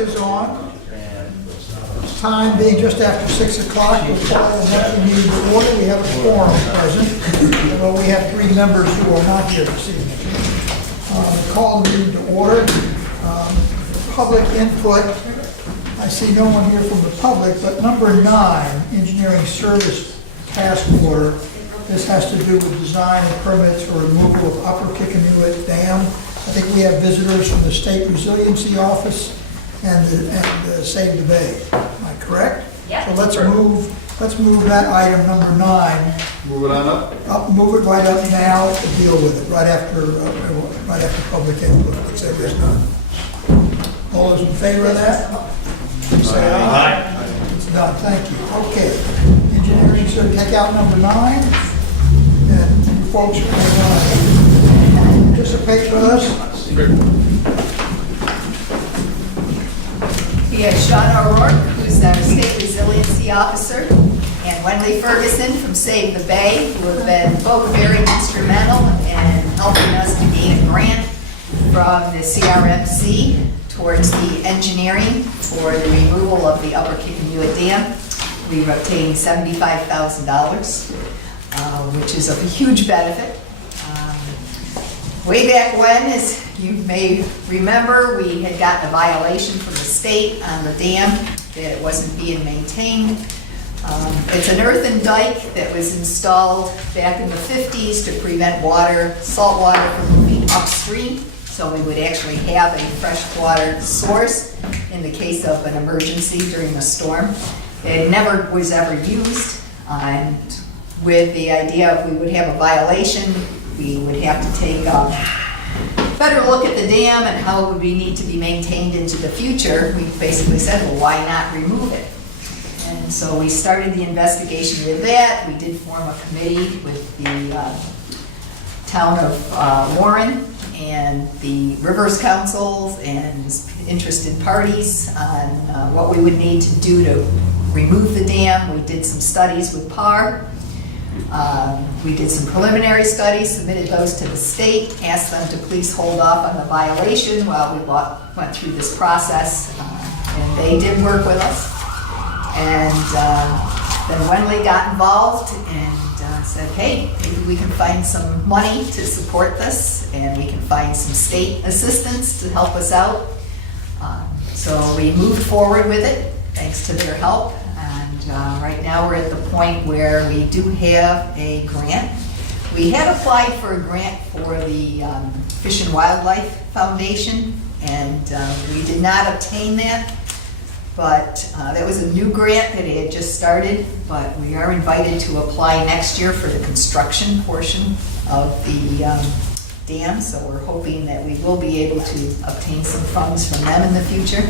is on. Time being just after 6 o'clock, we'll call the next meeting to order. We have a quorum present, although we have 3 members who are not here this evening. Call the meeting to order. Public input. I see no one here from the public, but number 9, engineering service task order. This has to do with design and permits for removal of Upper Kickanuit Dam. I think we have visitors from the State Resiliency Office and Save the Bay. Am I correct? Yeah. So let's move that item number 9. Move it on up. Move it right up now to deal with it, right after public input. Let's say there's none. All those in favor of that? Say aye. It's done, thank you. Okay. Engineering, so take out number 9. And you folks will participate with us. We have Sean O'Rourke, who's our State Resiliency Officer, and Wendy Ferguson from Save the Bay, who have been both very instrumental in helping us to gain a grant from the CRMC towards the engineering for the removal of the Upper Kickanuit Dam. We've obtained $75,000, which is of a huge benefit. Way back when, as you may remember, we had gotten a violation from the state on the dam that it wasn't being maintained. It's an earthen dike that was installed back in the 50s to prevent salt water from moving upstream, so we would actually have a freshwater source in the case of an emergency during a storm. It never was ever used, and with the idea if we would have a violation, we would have to take a better look at the dam and how it would need to be maintained into the future. We basically said, well, why not remove it? And so we started the investigation with that. We did form a committee with the town of Warren and the Rivers Councils and interested parties on what we would need to do to remove the dam. We did some studies with PAR. We did some preliminary studies, submitted those to the state, asked them to please hold off on the violation while we went through this process, and they did work with us. And then Wenley got involved and said, hey, maybe we can find some money to support this, and we can find some state assistance to help us out. So we moved forward with it, thanks to their help. Right now we're at the point where we do have a grant. We had applied for a grant for the Fish and Wildlife Foundation, and we did not obtain that, but that was a new grant that had just started, but we are invited to apply next year for the construction portion of the dam, so we're hoping that we will be able to obtain some funds from them in the future.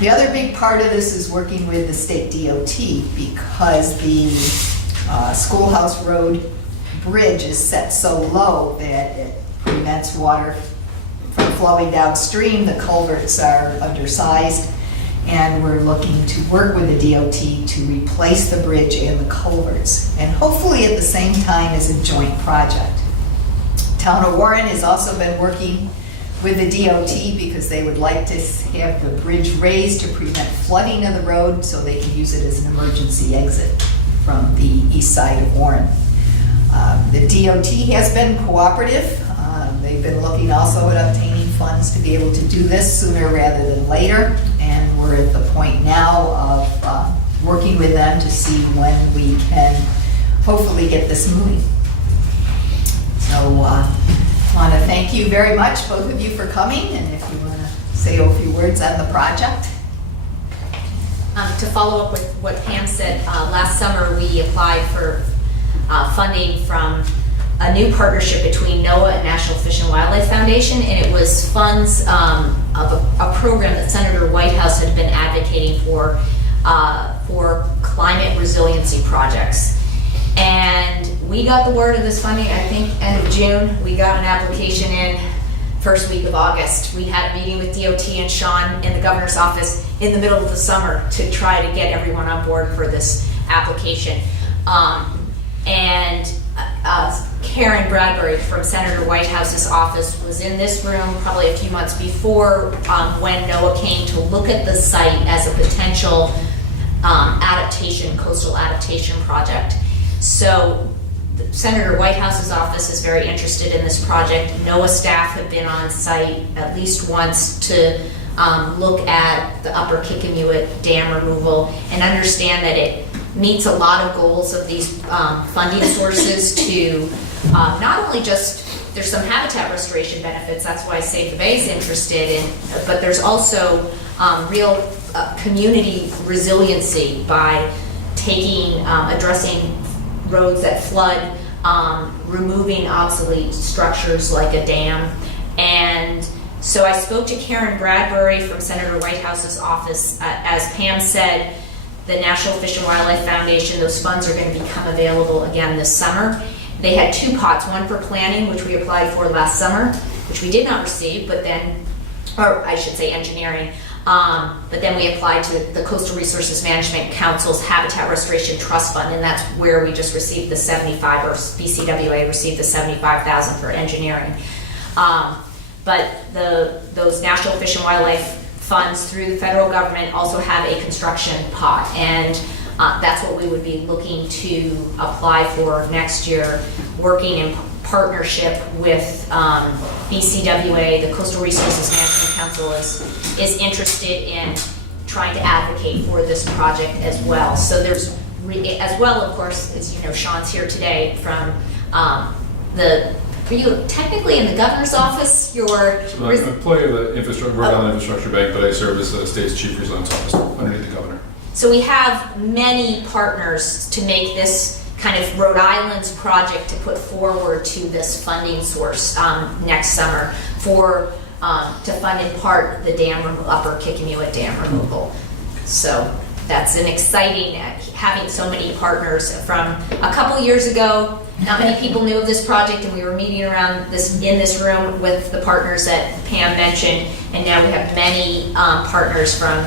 The other big part of this is working with the state DOT, because the Schoolhouse Road bridge is set so low that it prevents water from flowing downstream. The culverts are undersized, and we're looking to work with the DOT to replace the bridge and the culverts, and hopefully at the same time as a joint project. Town of Warren has also been working with the DOT because they would like to have the bridge raised to prevent flooding of the road so they can use it as an emergency exit from the east side of Warren. The DOT has been cooperative. They've been looking also at obtaining funds to be able to do this sooner rather than later, and we're at the point now of working with them to see when we can hopefully get this moving. So I want to thank you very much, both of you, for coming, and if you want to say a few words on the project. To follow up with what Pam said, last summer we applied for funding from a new partnership between NOAA and National Fish and Wildlife Foundation, and it was funds of a program that Senator Whitehouse had been advocating for climate resiliency projects. And we got the word of this funding, I think, end of June. We got an application in first week of August. We had a meeting with DOT and Sean in the governor's office in the middle of the summer to try to get everyone on board for this application. And Karen Bradbury from Senator Whitehouse's office was in this room probably a few months before when NOAA came to look at the site as a potential coastal adaptation project. So Senator Whitehouse's office is very interested in this project. NOAA staff have been on site at least once to look at the Upper Kickamuit Dam removal and understand that it meets a lot of goals of these funding sources to not only just, there's some habitat restoration benefits, that's why Save the Bay is interested in, but there's also real community resiliency by addressing roads that flood, removing obsolete structures like a dam. And so I spoke to Karen Bradbury from Senator Whitehouse's office. As Pam said, the National Fish and Wildlife Foundation, those funds are going to become available again this summer. They had two pots, one for planning, which we applied for last summer, which we did not receive, but then, or I should say engineering, but then we applied to the Coastal Resources Management Council's Habitat Restoration Trust Fund, and that's where we just received the 75, or BCWA received the 75,000 for engineering. But those National Fish and Wildlife funds through the federal government also have a construction pot, and that's what we would be looking to apply for next year, working in partnership with BCWA. The Coastal Resources Management Council is interested in trying to advocate for this project as well. So there's, as well, of course, as you know, Sean's here today from are you technically in the governor's office? So I'm an employee of the infrastructure, Rhode Island Infrastructure Bank, but I serve as the state's chief resilience officer underneath the governor. So we have many partners to make this kind of Rhode Island's project to put forward to this funding source next summer for to fund in part the Upper Kickamuit Dam removal. So that's an exciting, having so many partners. From a couple years ago, not many people knew of this project, and we were meeting around this in this room with the partners that Pam mentioned, and now we have many partners from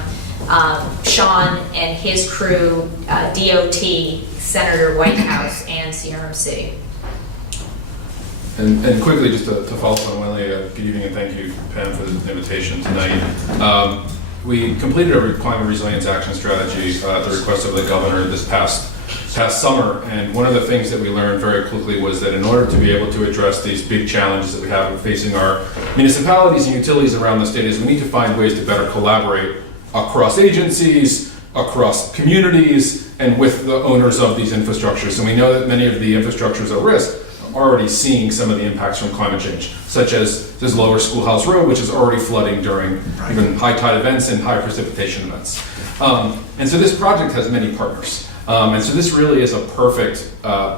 Sean and his crew, DOT, Senator Whitehouse, and CRMC. And quickly, just to follow up on Willie, good evening and thank you, Pam, for the invitation tonight. We completed a climate resilience action strategy at the request of the governor this past summer, and one of the things that we learned very quickly was that in order to be able to address these big challenges that we have facing our municipalities and utilities around the state is we need to find ways to better collaborate across agencies, across communities, and with the owners of these infrastructures. And we know that many of the infrastructures at risk are already seeing some of the impacts from climate change, such as this Lower Schoolhouse Road, which is already flooding during even high tide events and high precipitation events. And so this project has many partners. And so this really is a perfect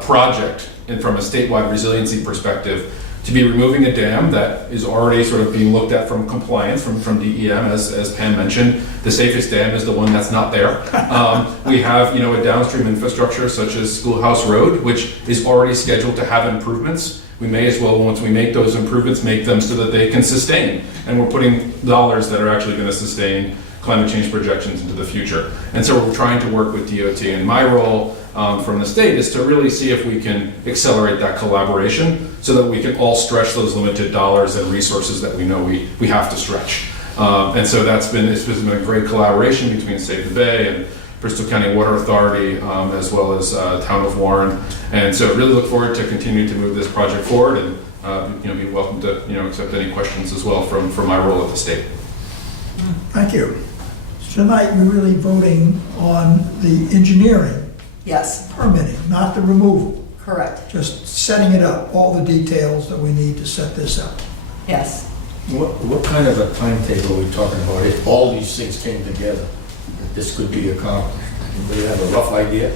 project from a statewide resiliency perspective to be removing a dam that is already sort of being looked at from compliance from DEM, as Pam mentioned. The safest dam is the one that's not there. We have, a downstream infrastructure such as Schoolhouse Road, which is already scheduled to have improvements. We may as well, once we make those improvements, make them so that they can sustain. And we're putting dollars that are actually going to sustain climate change projections into the future. And so we're trying to work with DOT. And my role from the state is to really see if we can accelerate that collaboration so that we can all stretch those limited dollars and resources that we know we have to stretch. And so it's been a great collaboration between Save the Bay and Bristol County Water Authority, as well as Town of Warren. And so really look forward to continuing to move this project forward, and be welcome to accept any questions as well from my role at the state. Thank you. So tonight we're really voting on the engineering, Yes, permitting, not the removal. correct. Just setting it up, all the details that we need to set this up. Yes. What kind of a timetable are we talking about if all these things came together, that this could be accomplished? Do you have a rough idea?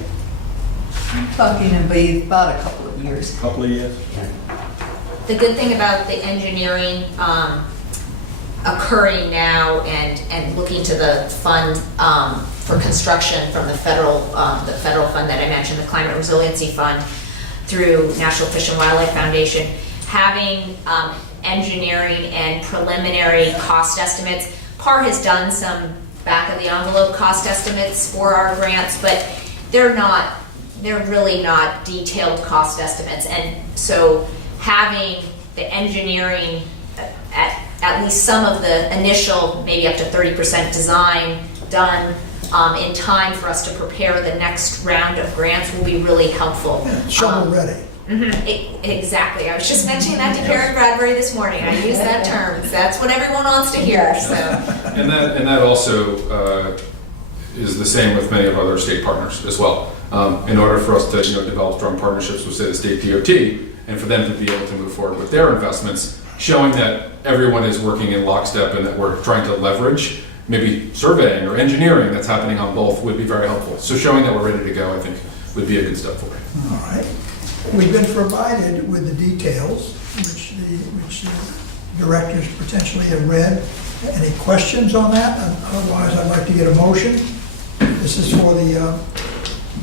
I'm talking about a couple of years. A couple of years? The good thing about the engineering occurring now and looking to the fund for construction from the federal fund that I mentioned, the Climate Resiliency Fund, through National Fish and Wildlife Foundation, having engineering and preliminary cost estimates. PAR has done some back of the envelope cost estimates for our grants, but they're not they're really not detailed cost estimates. And so having the engineering at least some of the initial, maybe up to 30% design done in time for us to prepare the next round of grants will be really helpful. Shovel ready. Exactly. I was just mentioning that to Karen Bradbury this morning. I use that term. That's what everyone wants to hear. So. And that also is the same with many of our other state partners as well. In order for us to develop strong partnerships with, say, the state DOT, and for them to be able to move forward with their investments, showing that everyone is working in lockstep and that we're trying to leverage maybe surveying or engineering that's happening on both would be very helpful. So showing that we're ready to go, I think, would be a good step forward. All right. We've been provided with the details, which the directors potentially have read. Any questions on that? Otherwise, I'd like to get a motion. This is for the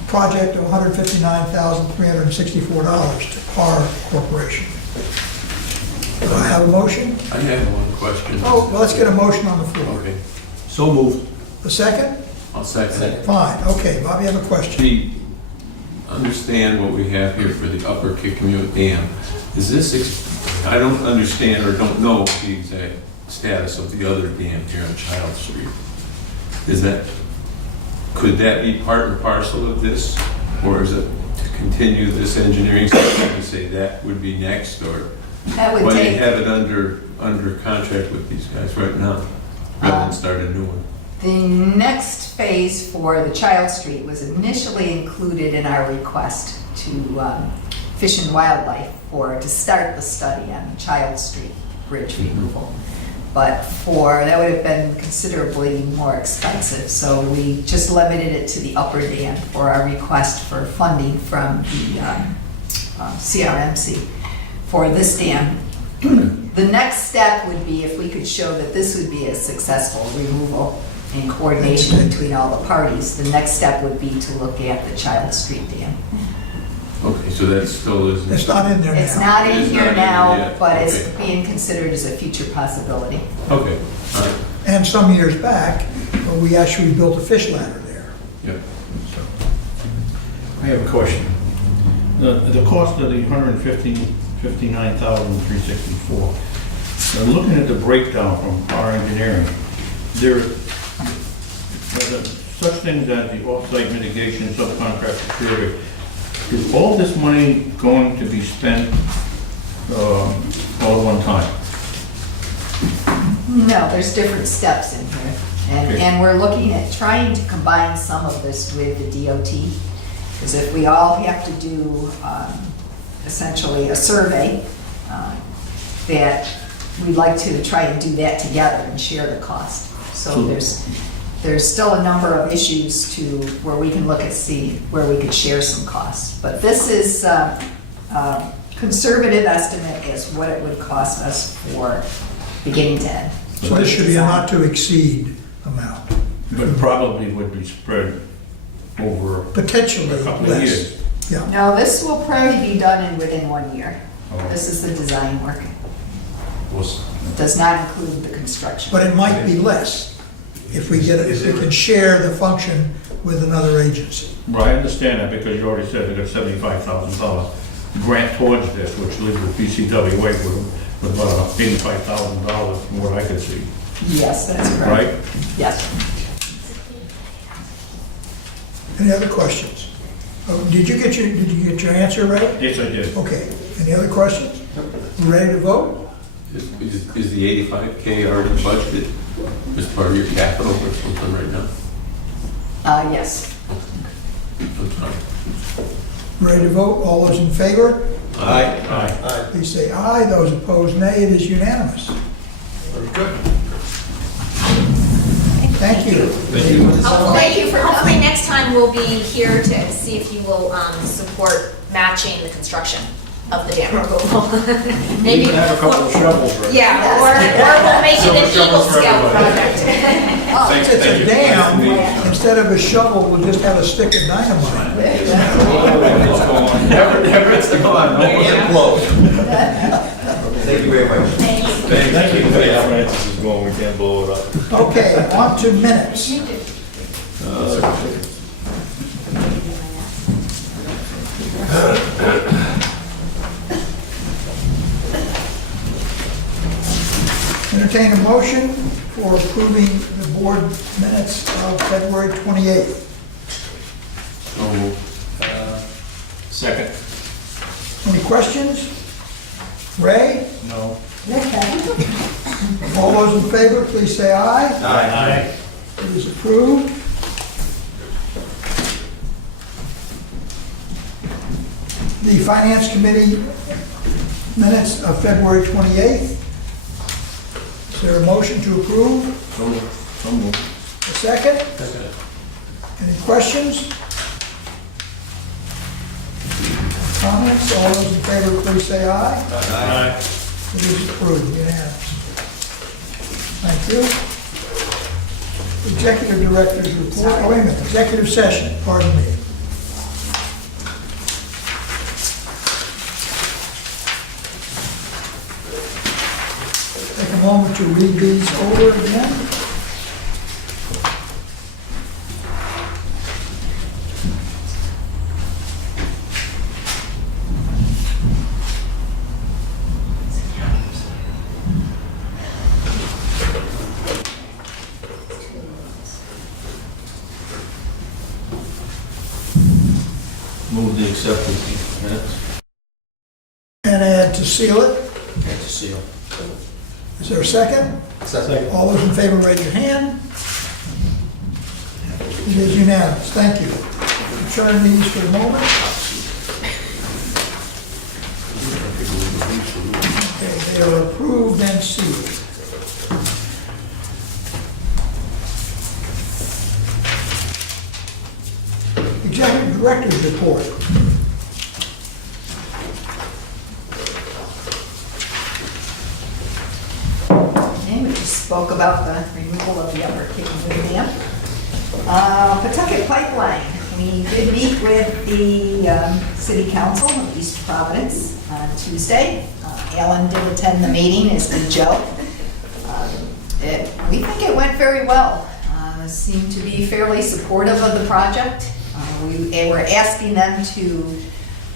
project of $159,364 to PAR Corporation. Do I have a motion? I have one question. Oh, well, let's get a motion on the floor. Okay, So moved. A second? I'll second it. Fine, okay, Bobby, you have a question? We understand what we have here for the Upper Kickapoo Dam. Is this, I don't understand or don't know the exact status of the other dam here on Child Street. Is that, could that be part and parcel of this? Or is it to continue this engineering study and say that would be next? Or That would why do you take, have it under contract with these guys right now? Rather than start a new one? the next phase for the Child Street was initially included in our request to Fish and Wildlife to start the study on Child Street bridge removal. But that would have been considerably more expensive, so we just limited it to the upper dam for our request for funding from the CRMC for this dam. The next step would be if we could show that this would be a successful removal in coordination between all the parties. The next step would be to look at the Child Street Dam. Okay, so that still isn't. It's not in there now. It's not in It's here not in now, yet. but it's Okay. being considered as a future possibility. Okay, all right, And some years back, we actually built a fish ladder there. yeah. I have a question. The cost of the $159,364, looking at the breakdown from our engineering, there are such things as the off-site mitigation, subcontract survey. Is all this money going to be spent all at one time? No, there's different steps in here. Okay. And we're looking at trying to combine some of this with the DOT. Because if we all have to do essentially a survey, that we'd like to try and do that together and share the cost. So there's still a number of issues to where we can look at see where we could share some costs. But this is conservative estimate is what it would cost us for beginning to end. So this should be a not to exceed amount. But probably would be spread over Potentially a couple of less. years. Yeah, No, this will probably be done within 1 year. Oh. This is the design work. It does not include the construction. but it might be less if we can share the function with another agency. Well, I understand that because you already said they got $75,000 grant towards this, which leaves the BCW with about $85,000 from what I could see, Yes, that's correct. right? Yes. Any other questions? Oh, did you get your answer right? Yes, I did. Okay, any other questions? Ready to vote? Is the 85K already budgeted as part of your capital or something right now? Yes. I'm sorry. Ready to vote? All those in favor? Aye. Aye. Please say aye. Those opposed, nay. It is unanimous. Thank you. Thank you. Hopefully next time we'll be here to see if you will support matching the construction of the dam removal. We Maybe. even have a couple of shovels, right? Yeah, or we'll make it an Eagle Scout project. Since it's a dam, instead of a shovel, we'll just have a stick of dynamite. Never, it's come on, no one. Thank you very much. Thank you. Francis is going, we can't blow it up. Okay, on to minutes. entertain a motion for approving the board minutes of February 28th. So, Second. Any questions? Ray? No. All those in favor, please say aye. Aye. It is approved. The Finance Committee minutes of February 28th. Is there a motion to approve? So moved. A second? Any questions? Comments? All those in favor, please say aye. Aye. It is approved, unanimous. Thank you. Executive Director's report. Oh, wait a minute, executive session, pardon me. Take a moment to read these over again. Move the acceptance minutes. And add to seal it. And to seal. Is there a second? Second. All those in favor, raise your hand. It is unanimous. Thank you. Return these for a moment. Okay, they are approved and sealed. Executive Director's report. Okay, we just spoke about the removal of the upper Kicking Dam. Pawtucket Pipeline, we did meet with the City Council of East Providence on Tuesday. Alan did attend the meeting, as did Joe. We think it went very well. Seemed to be fairly supportive of the project. We were asking them to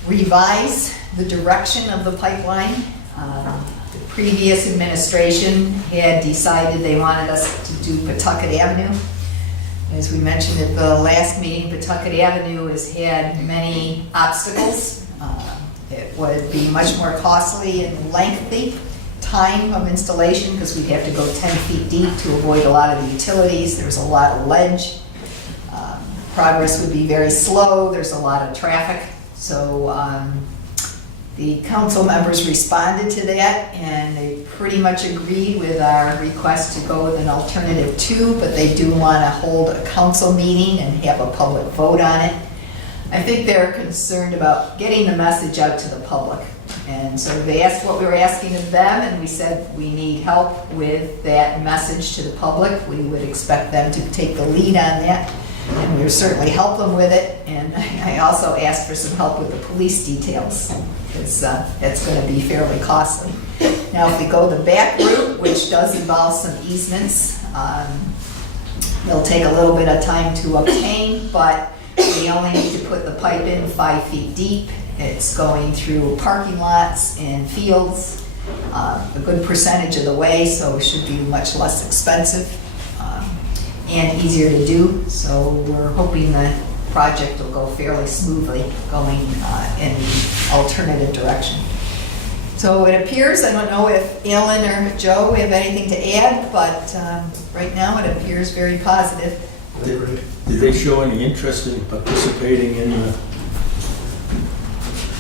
revise the direction of the pipeline. The previous administration had decided they wanted us to do Pawtucket Avenue. As we mentioned at the last meeting, Pawtucket Avenue has had many obstacles. It would be much more costly and lengthy time of installation because we'd have to go 10 feet deep to avoid a lot of the utilities. There's a lot of ledge. Progress would be very slow. There's a lot of traffic. So the council members responded to that and they pretty much agreed with our request to go with an alternative 2, but they do want to hold a council meeting and have a public vote on it. I think they're concerned about getting the message out to the public. And so they asked what we were asking of them, and we said we need help with that message to the public. We would expect them to take the lead on that, and we would certainly help them with it. And I also asked for some help with the police details, because that's going to be fairly costly. Now, if we go the back route, which does involve some easements, they'll take a little bit of time to obtain, but we only need to put the pipe in 5 feet deep. It's going through parking lots and fields, a good percentage of the way, so it should be much less expensive and easier to do. So we're hoping the project will go fairly smoothly going in the alternative direction. So it appears, I don't know if Alan or Joe have anything to add, but right now it appears very positive. Did they show any interest in participating in the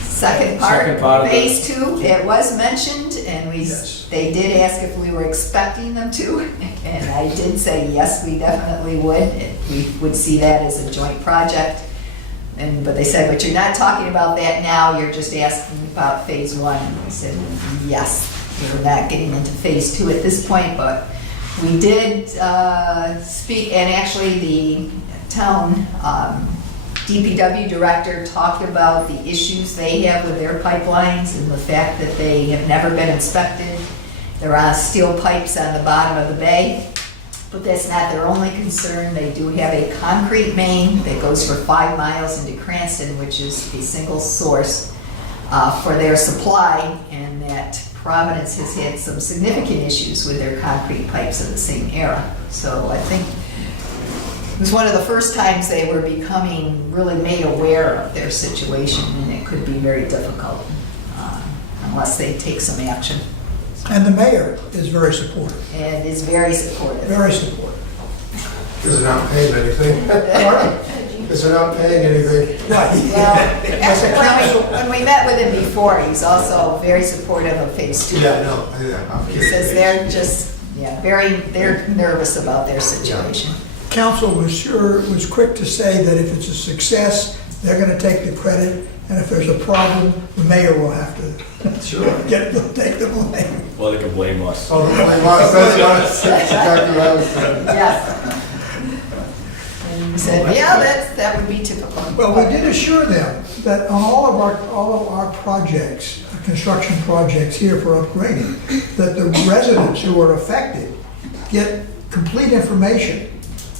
Second Second part part, of phase 2, it was mentioned, and Yes. they did ask if we were expecting them to, and I did say yes, we definitely would. We would see that as a joint project. But they said, but you're not talking about that now, you're just asking about phase 1. And we said, yes, we're not getting into phase 2 at this point, but we did speak, and actually the town DPW director talked about the issues they have with their pipelines and the fact that they have never been inspected. There are steel pipes on the bottom of the bay, but that's not their only concern. They do have a concrete main that goes for 5 miles into Cranston, which is a single source for their supply, and that Providence has had some significant issues with their concrete pipes of the same era. So I think it was one of the first times they were becoming really made aware of their situation, and it could be very difficult unless they take some action, And the mayor is very supportive, and is very supportive. very supportive. Because they're not paying anything. Pardon? Because they're not paying anything. Well, actually, when we met with him before, he's also very supportive of phase two. Yeah, I know. I'm He kidding. says they're just, they're nervous about their situation. Council was quick to say that if it's a success, they're gonna take the credit, and if there's a problem, the mayor will have to take the blame. Well, they can blame us. Oh, the blame us. That's exactly what I was saying. Yes. And he said, yeah, that would be typical. Well, we did assure them that on all of our projects, construction projects here for upgrading, that the residents who are affected get complete information,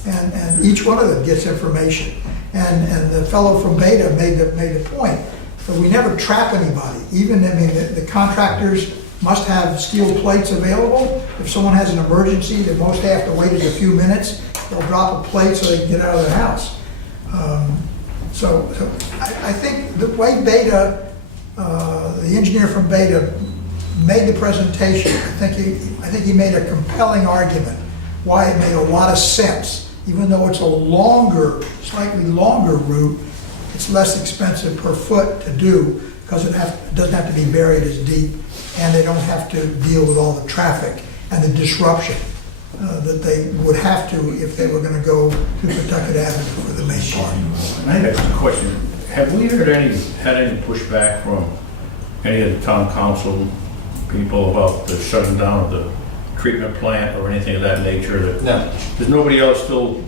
and each one of them gets information. And the fellow from Beta made the point, that we never trap anybody. Even, the contractors must have steel plates available. If someone has an emergency, the most they have to wait is a few minutes. They'll drop a plate so they can get out of their house. So I think the way Beta, the engineer from Beta made the presentation, I think he made a compelling argument why it made a lot of sense. Even though it's a longer, slightly longer route, it's less expensive per foot to do because it doesn't have to be buried as deep, and they don't have to deal with all the traffic and the disruption that they would have to if they were going to go to Pawtucket Avenue for the main part. I have a question. Have we had any pushback from any of the town council people about the shutting down of the treatment plant or anything of that nature? No. Is nobody else still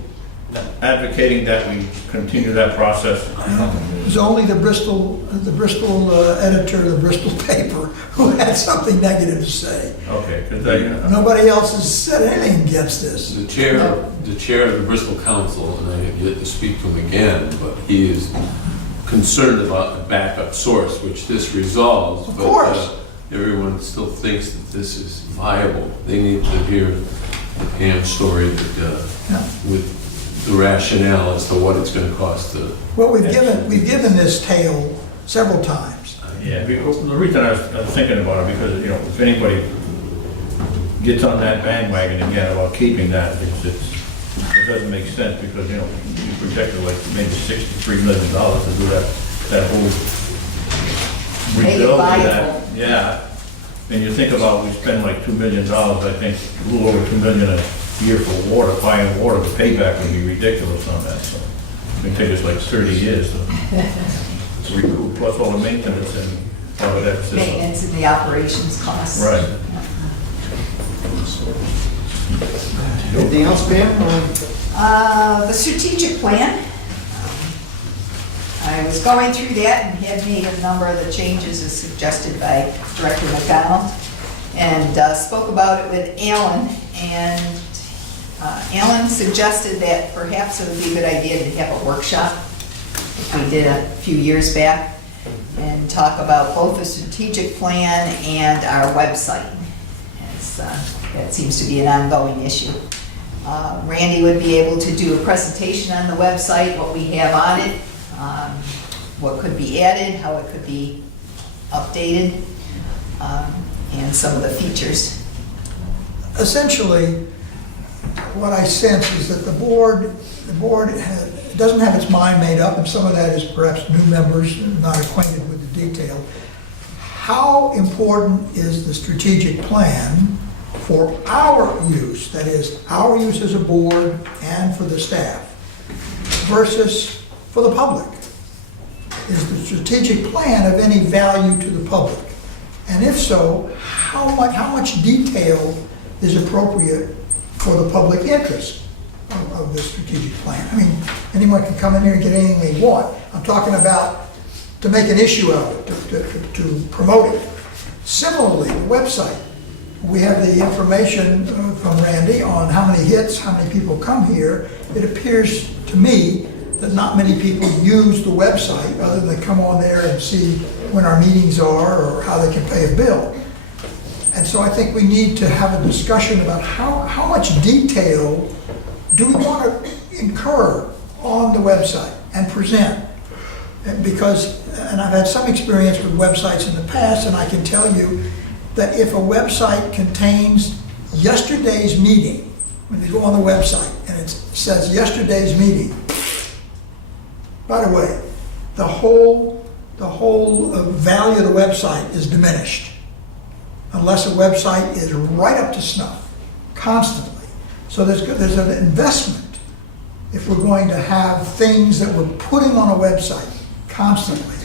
advocating that we continue that process? It was only the Bristol editor of the Bristol paper who had something negative to say. Okay, because Nobody else has said anything against this. The chair of the Bristol Council, and I have yet to speak to him again, but he is concerned about the backup source, which this resolves. Of course. But everyone still thinks that this is viable. They need to hear the Pam story with the rationale as to what it's going to cost to. Well, we've given this tale several times. yeah, the reason I was thinking about it, because, if anybody gets on that bandwagon again about keeping that, it doesn't make sense, because, you projected like maybe $63 million to do that whole Make it rebuild of viable. that. Yeah, and you think about, we spend like $2 million, I think, a little over $2 million a year for water, buying water, the payback would be ridiculous on that, so it take us like 30 years to recoup, plus all the maintenance and all of that system. Maintenance and the operations costs. Right. Anything else, Pam? The strategic plan. I was going through that and had made a number of the changes as suggested by Director McDonald, and spoke about it with Alan, and Alan suggested that perhaps it would be a good idea to have a workshop, like we did a few years back, and talk about both the strategic plan and our website. That seems to be an ongoing issue. Randy would be able to do a presentation on the website, what we have on it, what could be added, how it could be updated, and some of the features. Essentially, what I sense is that the board doesn't have its mind made up, and some of that is perhaps new members not acquainted with the detail. How important is the strategic plan for our use, that is, our use as a board and for the staff, versus for the public? Is the strategic plan of any value to the public? And if so, how much detail is appropriate for the public interest of the strategic plan? I mean, anyone can come in here and get anything they want. I'm talking about to make an issue of it, to promote it. Similarly, the website. We have the information from Randy on how many hits, how many people come here. It appears to me that not many people use the website other than they come on there and see when our meetings are or how they can pay a bill. so I think we need to have a discussion about how much detail do we want to incur on the website and present? Because, and I've had some experience with websites in the past, and I can tell you that if a website contains yesterday's meeting, when you go on the website and it says yesterday's meeting, by the way, the whole value of the website is diminished unless a website is right up to snuff constantly. So there's an investment if we're going to have things that we're putting on a website constantly.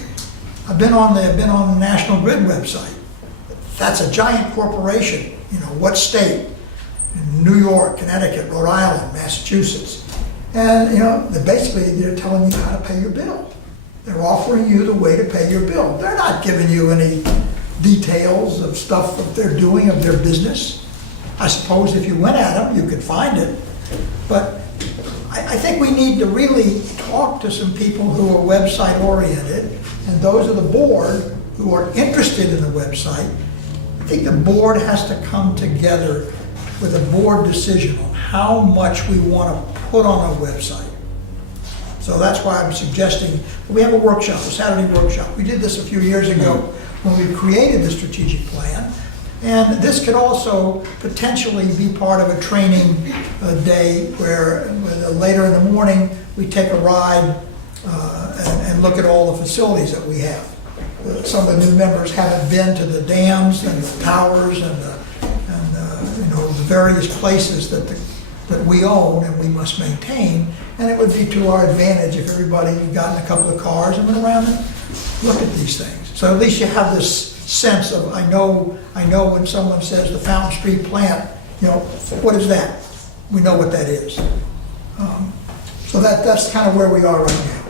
I've been on the National Grid website. That's a giant corporation. You know, what state? New York, Connecticut, Rhode Island, Massachusetts. And, you know, they're telling you how to pay your bill. They're offering you the way to pay your bill. They're not giving you any details of stuff that they're doing of their business. I suppose if you went at them, you could find it. But I think we need to really talk to some people who are website oriented, and those of the board who are interested in the website. I think the board has to come together with a board decision on how much we want to put on a website. So that's why I'm suggesting we have a workshop, a Saturday workshop. We did this a few years ago when we created the strategic plan. And this could also potentially be part of a training day where later in the morning we take a ride and look at all the facilities that we have. Some of the new members haven't been to the dams and the towers and the various places that we own and we must maintain. And it would be to our advantage if everybody got in a couple of cars and went around and looked at these things. So at least you have this sense of, I know when someone says the Fountain Street plant, you know, what is that? We know what that is. So that's kind of where we are right now.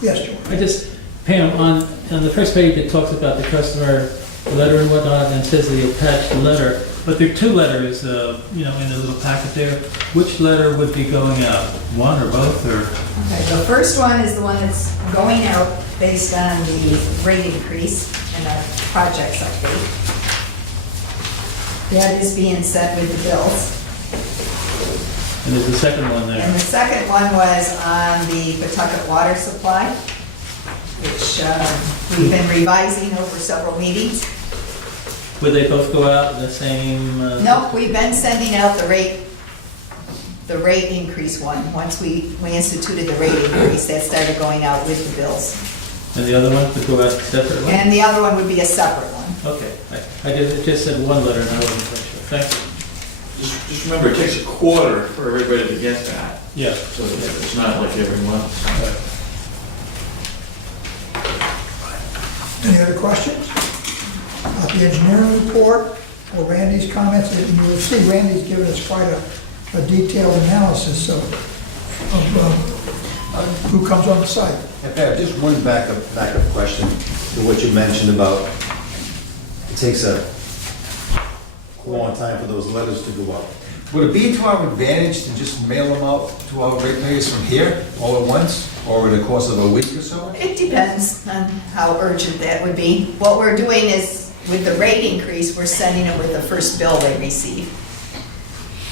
Yes, George? Pam, on the first page it talks about the customer letter and whatnot, and it says the attached letter, but there are two letters, in the little packet there. Which letter would be going out? One or both, or? Okay, the first one is the one that's going out based on the rate increase and our projects update. That is being sent with the bills. And there's the second one And there. the second one was on the Pawtucket water supply, which we've been revising over several meetings. Would they both go out in the same? Nope, we've been sending out the rate increase one. Once we instituted the rate increase, that started going out with the bills. And the other one would go out separately? And the other one would be a separate one. Okay, it just said one letter and I wasn't quite sure. Thank you. Just remember, it takes a quarter for everybody to get that, Yeah. so it's not like every month. Any other questions? About the engineering report or Randy's comments? And you will see Randy's given us quite a detailed analysis of who comes on the site. In fact, just one backup question to what you mentioned about it takes a long time for those letters to go out. Would it be to our advantage to just mail them out to our ratepayers from here all at once, or in the course of a week or so? It depends on how urgent that would be. What we're doing is, with the rate increase, we're sending them with the first bill they receive.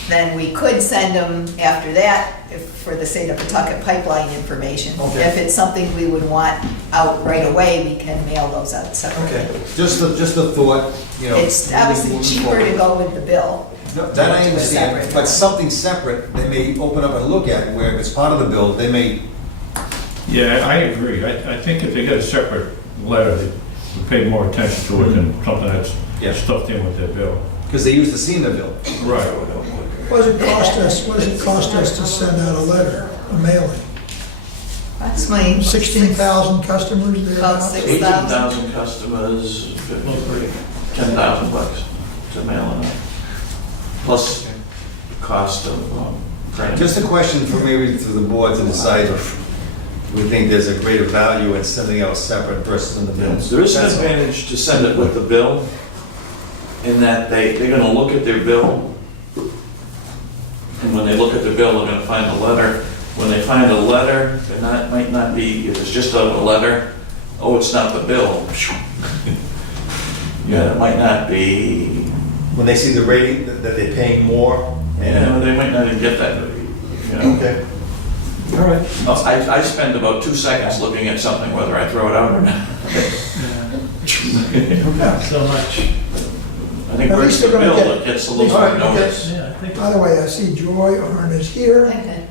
Then we could send them after that, for the say the Pawtucket pipeline information. Okay. If it's something we would want out right away, we can mail those out separately. Okay, just the thought, you know. It's obviously moving cheaper forward. to go with the bill. No, that I to a understand, separate but one. something separate, they may open up and look at, where if it's part of the bill, they may, Yeah, I agree. I think if they get a separate letter, they would pay more attention to it than something that's Yeah. stuffed in with their bill. because they used to see the bill. Right. What does it cost us to send out a letter, a mailing? Approximately 16,000 customers About thereabouts? 6,000. 18,000 customers, $10,000 to mail it out. Plus cost of printing. Just a question for maybe to the board to decide if we think there's a greater value in sending out separate versus in the bills. There is an That's all. advantage to send it with the bill, in that they're gonna look at their bill, and when they look at the bill, they're gonna find a letter. When they find a letter, might not be, if it's just a letter, oh, it's not the bill. Yeah, it might not be when they see the rating, that they're paying more? Yeah, they might not even get that, you know. Okay. All right. I spend about 2 seconds looking at something, whether I throw it out or not. So much. I think At where's least the they're gonna bill get- that gets a little All more right, okay. notice. Yeah, I think. By the way, I see Joy Ahern is here. Okay.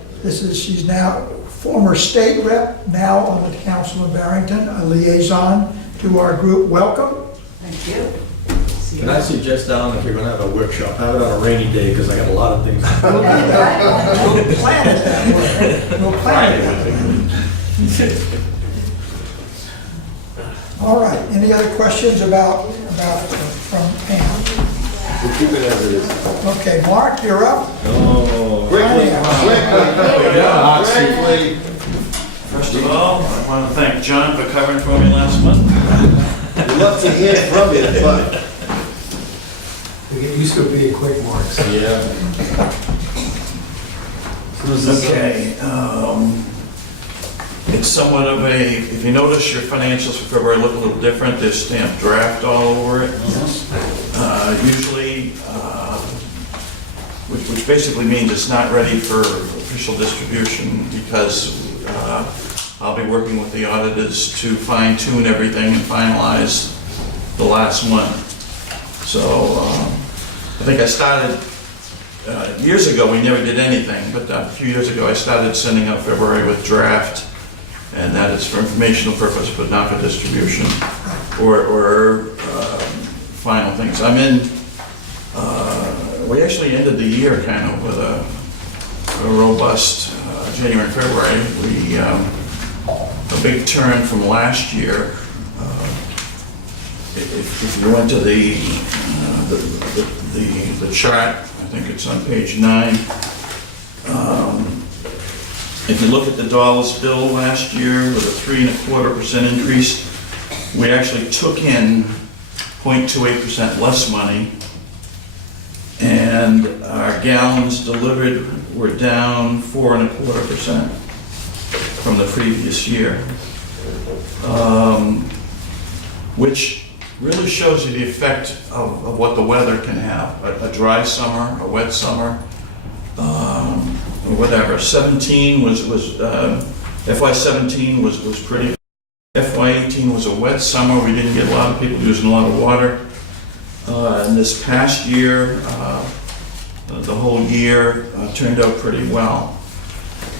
She's now former state rep, now on the council of Barrington, a liaison to our group. Welcome. Thank you. Can I suggest, Alan, if you're gonna have a workshop, have it on a rainy day, because I got a lot of things. We'll plan it that way. We'll plan it that way. All right, any other questions about from Pam? We'll keep it as it is. Okay, Mark, you're up. Oh. Quickly, quickly. First of all, I want to thank John for covering for me last month. We'd love to hear from you, but we get used to it being quick, Mark. So Yeah. Okay, it's somewhat of a, if you notice, your financials for February look a little different. There's stamped draft all over it. Usually, which basically means it's not ready for official distribution because I'll be working with the auditors to fine tune everything and finalize the last one. So I think I started, years ago, we never did anything, but a few years ago, I started sending out February with draft, and that is for informational purpose, but not for distribution or final things. I'm in, we actually ended the year kind of with a robust January and February. We, a big turn from last year. If you went to the chart, I think it's on page 9. If you look at the dollars billed last year with a 3.25% increase, we actually took in 0.28% less money, and our gallons delivered were down 4.25% from the previous year, which really shows you the effect of what the weather can have. A dry summer, a wet summer, or whatever. 17 was FY17 was pretty. FY18 was a wet summer. We didn't get a lot of people using a lot of water. And this past year, the whole year turned out pretty well.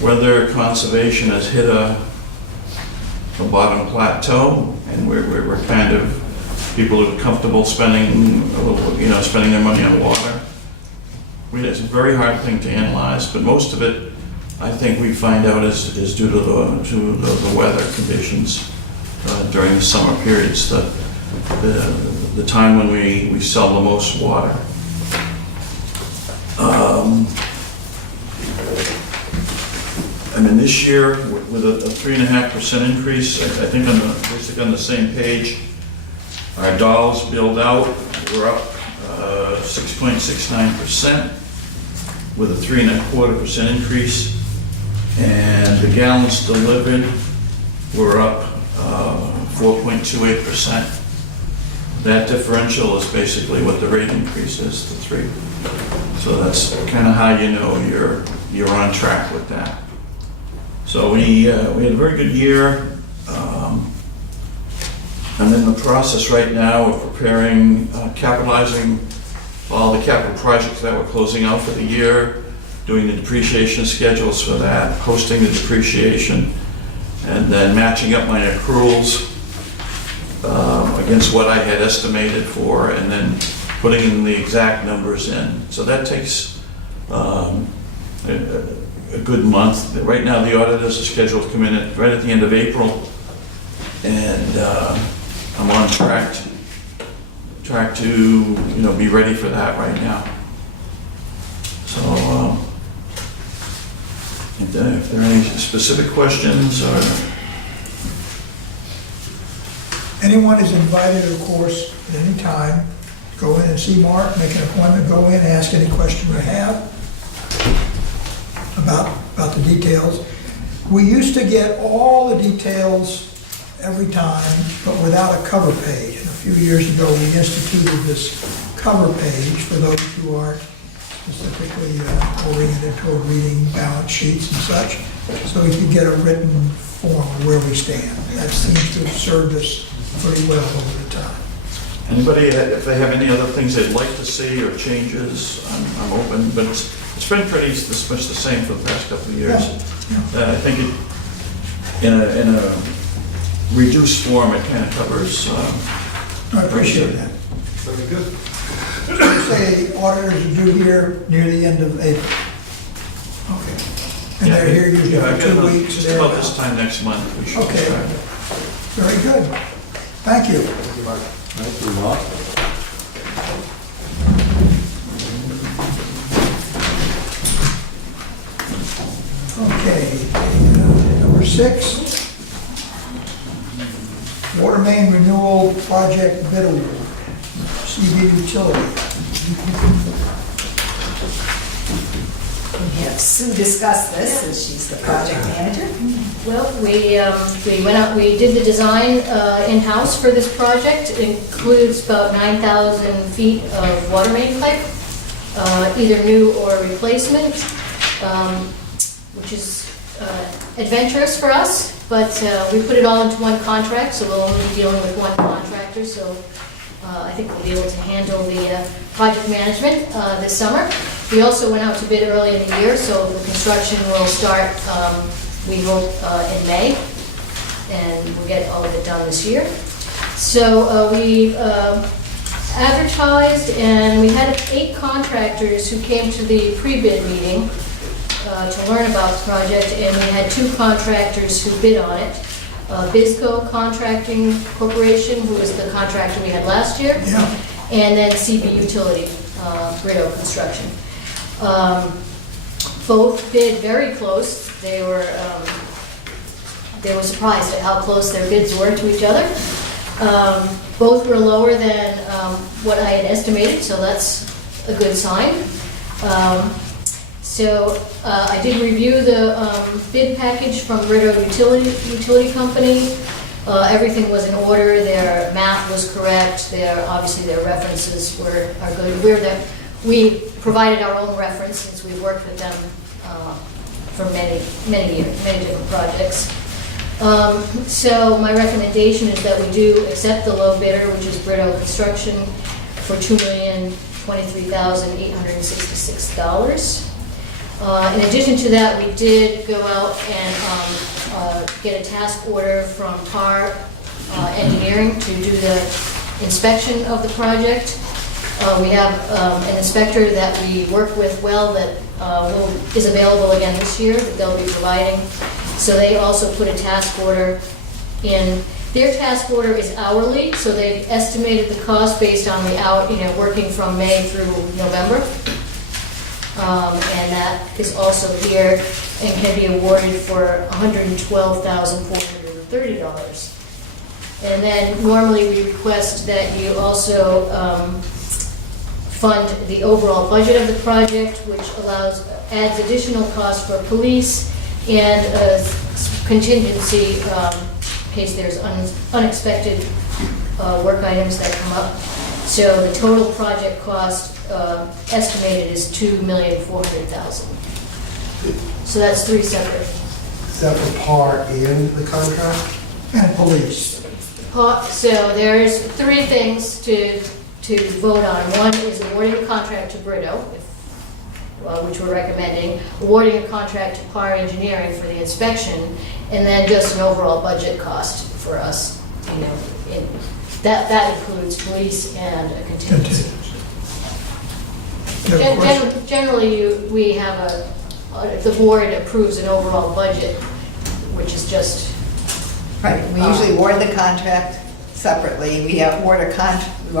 Weather conservation has hit a bottom plateau, and we're kind of, people are comfortable spending a little, spending their money on water. It's a very hard thing to analyze, but most of it, I think we find out is due to the weather conditions during the summer periods, the time when we sell the most water. This year, with a 3.5% increase, I think basically on the same page, our dollars billed out were up 6.69% with a 3.25% increase, and the gallons delivered were up 4.28%. That differential is basically what the rate increase is, the 3. So that's kind of how you know you're on track with that. So we had a very good year. I'm in the process right now of preparing, capitalizing all the capital projects that we're closing out for the year, doing the depreciation schedules for that, posting the depreciation, and then matching up my accruals against what I had estimated for, and then putting in the exact numbers in. So that takes a good month. Right now, the auditors are scheduled to come in right at the end of April, and I'm on track to be ready for that right now. So if there are any specific questions or Anyone is invited, of course, at any time, go in and see Mark, make an appointment, go in, ask any question you have about the details. We used to get all the details every time, but without a cover page. And a few years ago, we instituted this cover page for those who aren't specifically oriented toward reading balance sheets and such, so we could get a written form of where we stand. That seems to have served us pretty well over the time. Anybody, if they have any other things they'd like to see or changes, I'm open, but it's been pretty much the same for the past couple of years. Yeah. I think in a reduced form, it kind of covers. I appreciate that. Very good. You say auditors are due here near the end of April. Okay. And they're here usually Yeah, I for get 2 about- weeks. Just about this time next month, we should Okay. start. Very good. Thank you. Thank you, Mark. Thank you, Mark. Okay, number 6, water main renewal project bid award, CB Utility. We have Sue discuss this, as she's the project manager. Well, we went out, we did the design in-house for this project. It includes about 9,000 feet of water main pipe, either new or replacement, which is adventurous for us, but we put it all into one contract, so we'll only be dealing with one contractor, so I think we'll be able to handle the project management this summer. We also went out to bid early in the year, so the construction will start, we hope, in May, and we'll get all of it done this year. So we advertised, and we had 8 contractors who came to the pre-bid meeting to learn about the project, and we had 2 contractors who bid on it. Bisco Contracting Corporation, who was the contractor we had last year, Yeah, and then CB Utility, Bristol Construction. Both bid very close. They were surprised at how close their bids were to each other. Both were lower than what I had estimated, so that's a good sign. So I did review the bid package from Bristol Utility Company. Everything was in order, their math was correct, obviously their references are good. We provided our own reference since we've worked with them for many years, many different projects. So my recommendation is that we do accept the low bidder, which is Bristol Construction, for $2,023,866. In addition to that, we did go out and get a task order from PAR Engineering to do the inspection of the project. We have an inspector that we work with well that is available again this year, that they'll be providing. So they also put a task order in. Their task order is hourly, so they've estimated the cost based on the hour, working from May through November. And that is also here and can be awarded for $112,430. And then normally we request that you also fund the overall budget of the project, which adds additional costs for police and contingency in case there's unexpected work items that come up. So the total project cost estimated is $2,400,000. So that's 3 separate. Is that for PAR and the contract? and police. So there's 3 things to vote on. One is awarding a contract to Brito, which we're recommending, awarding a contract to PAR Engineering for the inspection, and then just an overall budget cost for us. That includes police and a contingency. You have a question? Generally, we have the board approves an overall budget, which is just. Right, we usually award the contract separately. We award our contract to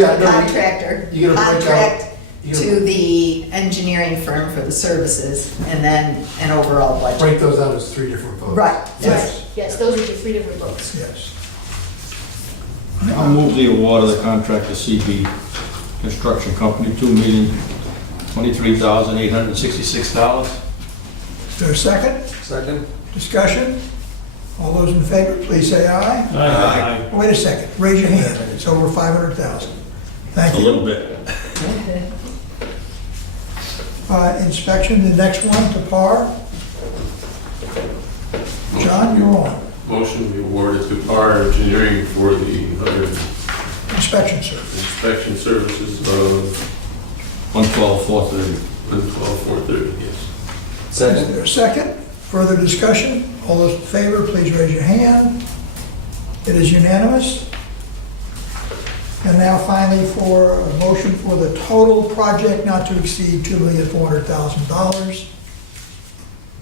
Yeah, the no, contractor, you gotta break out- contract you gotta- to the engineering firm for the services, and then an overall budget. Break those out as 3 different votes. Right. Yes, those would be 3 different votes. Yes. I'll move the award of the contract to CB Construction Company, $2,023,866. Is there a second? Second? Discussion? All those in favor, please say aye. Aye. Wait a second, raise your hand, it's over 500,000. Thank A you. little bit. Inspection, the next one to par. John, you're on. Motion be awarded to PAR Engineering for the other Inspection service. inspection services of 112,430. 112,430, yes. Is there a second? Further discussion? All those in favor, please raise your hand. It is unanimous. And now finally for a motion for the total project not to exceed $2,400,000.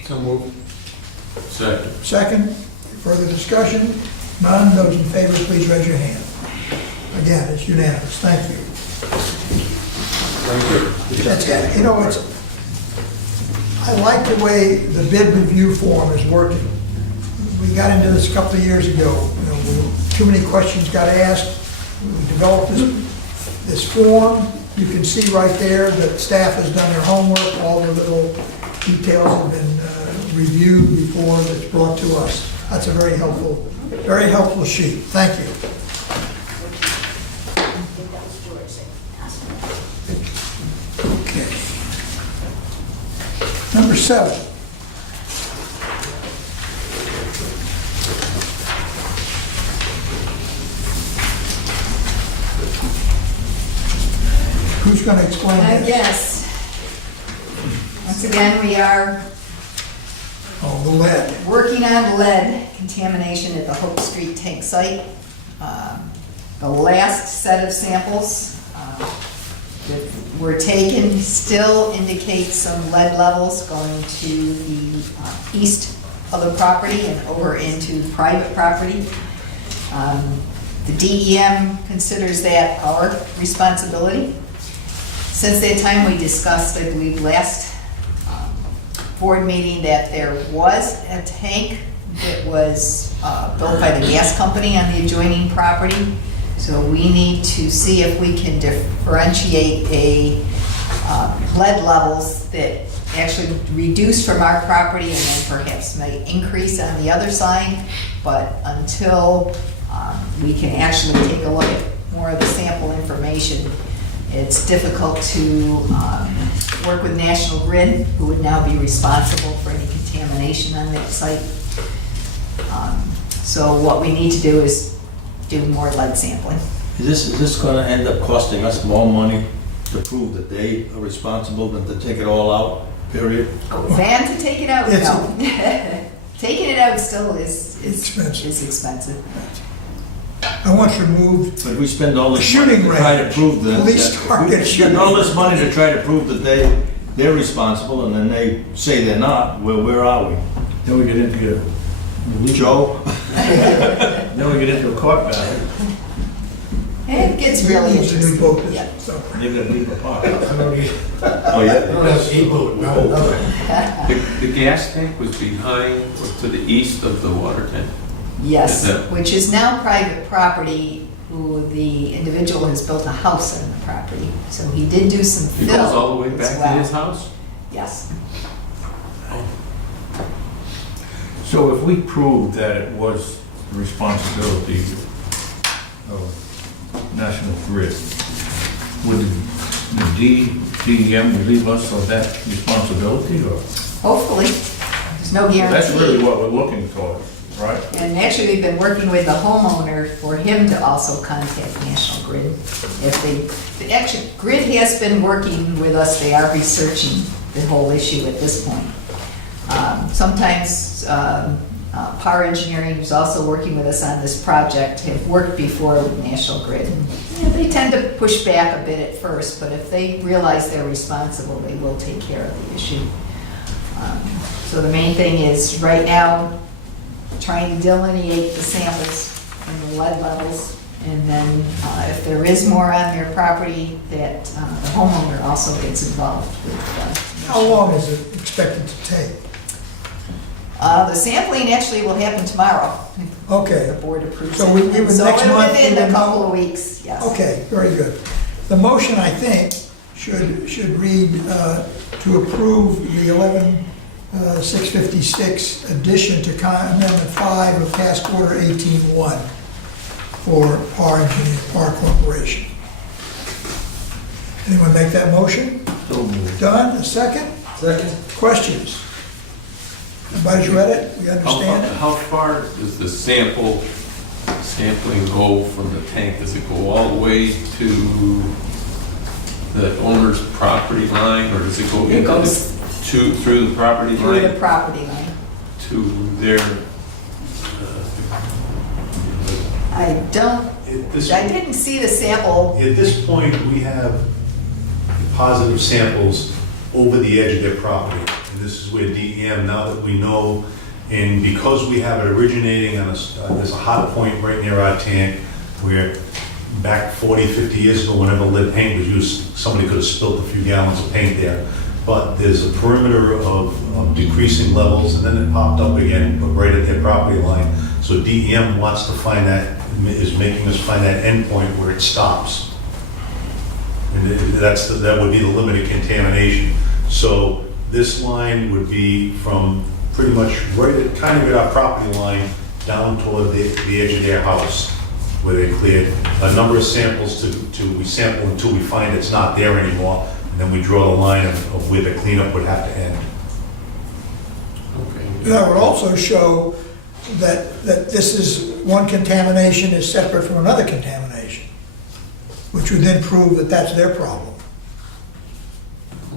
So moved. Second. Second, further discussion? None. Those in favor, please raise your hand. Again, it's unanimous. Thank you. That's it. You know, I like the way the bid review form is working. We got into this a couple of years ago. You know, too many questions got asked. We developed this form. You can see right there that staff has done their homework. All the little details have been reviewed before it's brought to us. That's a very helpful sheet. Thank you. Okay. Number 7. Who's going to explain this? Yes. Once again, we are Oh, the lead. working on lead contamination at the Hope Street tank site. The last set of samples that were taken still indicate some lead levels going to the east of the property and over into private property. The DEM considers that our responsibility. Since that time, we discussed, I believe, last board meeting that there was a tank that was built by the gas company on the adjoining property. So we need to see if we can differentiate lead levels that actually reduce from our property and then perhaps may increase on the other side. But until we can actually take a look at more of the sample information, it's difficult to work with National Grid, who would now be responsible for any contamination on that site. So what we need to do is do more lead sampling. Is this gonna end up costing us more money to prove that they are responsible than to take it all out, period? Than to take it out, It's no. Taking it out still is Expensive. expensive. I want you to move But we spend all the this money shooting to try to range. prove that. Police that- target We shooting. spend all this money to try to prove that they're responsible, and then they say they're not. Well, where are we? Then we get into Joe? then we get into a court battle. It gets really It's a new interesting. boat Yeah. this summer. They're gonna leave the park. I don't need, Oh, I yeah? don't have a boat, not another. The gas tank was behind or to the east of the water tank? Yes, Yeah. which is now private property, who the individual has built a house on the property. So he did do some It fill. goes all the way as back to well. his house? Yes. So if we prove that it was the responsibility of National Grid, would the DEM relieve us of that responsibility, or? Hopefully. There's no guarantee. That's really what we're looking for, right? And actually, we've been working with the homeowner for him to also contact National Grid. If they, actually, Grid has been working with us, they are researching the whole issue at this point. Sometimes Power Engineering, who's also working with us on this project, have worked before with National Grid. And they tend to push back a bit at first, but if they realize they're responsible, they will take care of the issue. So the main thing is, right now, trying to delineate the samples and the lead levels, and then if there is more on their property, that the homeowner also gets involved with. How long is it expected to take? The sampling actually will happen tomorrow, if the Okay, board approves So it. we would So next month, within we a would couple know? of weeks, yes. okay, very good. The motion, I think, should read to approve the 11-656 addition to Amendment 5 of Task Order 18-1 for PAR Engineering, PAR Corporation. Anyone make that motion? So moved. Done, a second? Second. Questions? Everybody's read it, we understand it? How far does the sampling go from the tank? Does it go all the way to the owner's property line, or does it go It into goes through the property through the line property line. to their, I don't, At this, I didn't see the sample. at this point, we have positive samples over the edge of their property. And this is where DEM, now that we know, and because we have it originating on there's a hot point right near our tank, where back 40, 50 years ago, whenever lead paint was used, somebody could have spilled a few gallons of paint there. But there's a perimeter of decreasing levels, and then it popped up again, but right at their property line. So DEM wants to find that, is making us find that endpoint where it stops. And that would be the limited contamination. So this line would be from pretty much right at, kind of at our property line, down toward the edge of their house, where they cleared a number of samples we sample until we find it's not there anymore, and then we draw the line of where the cleanup would have to end. okay. That would also show that this is, one contamination is separate from another contamination, which would then prove that that's their problem.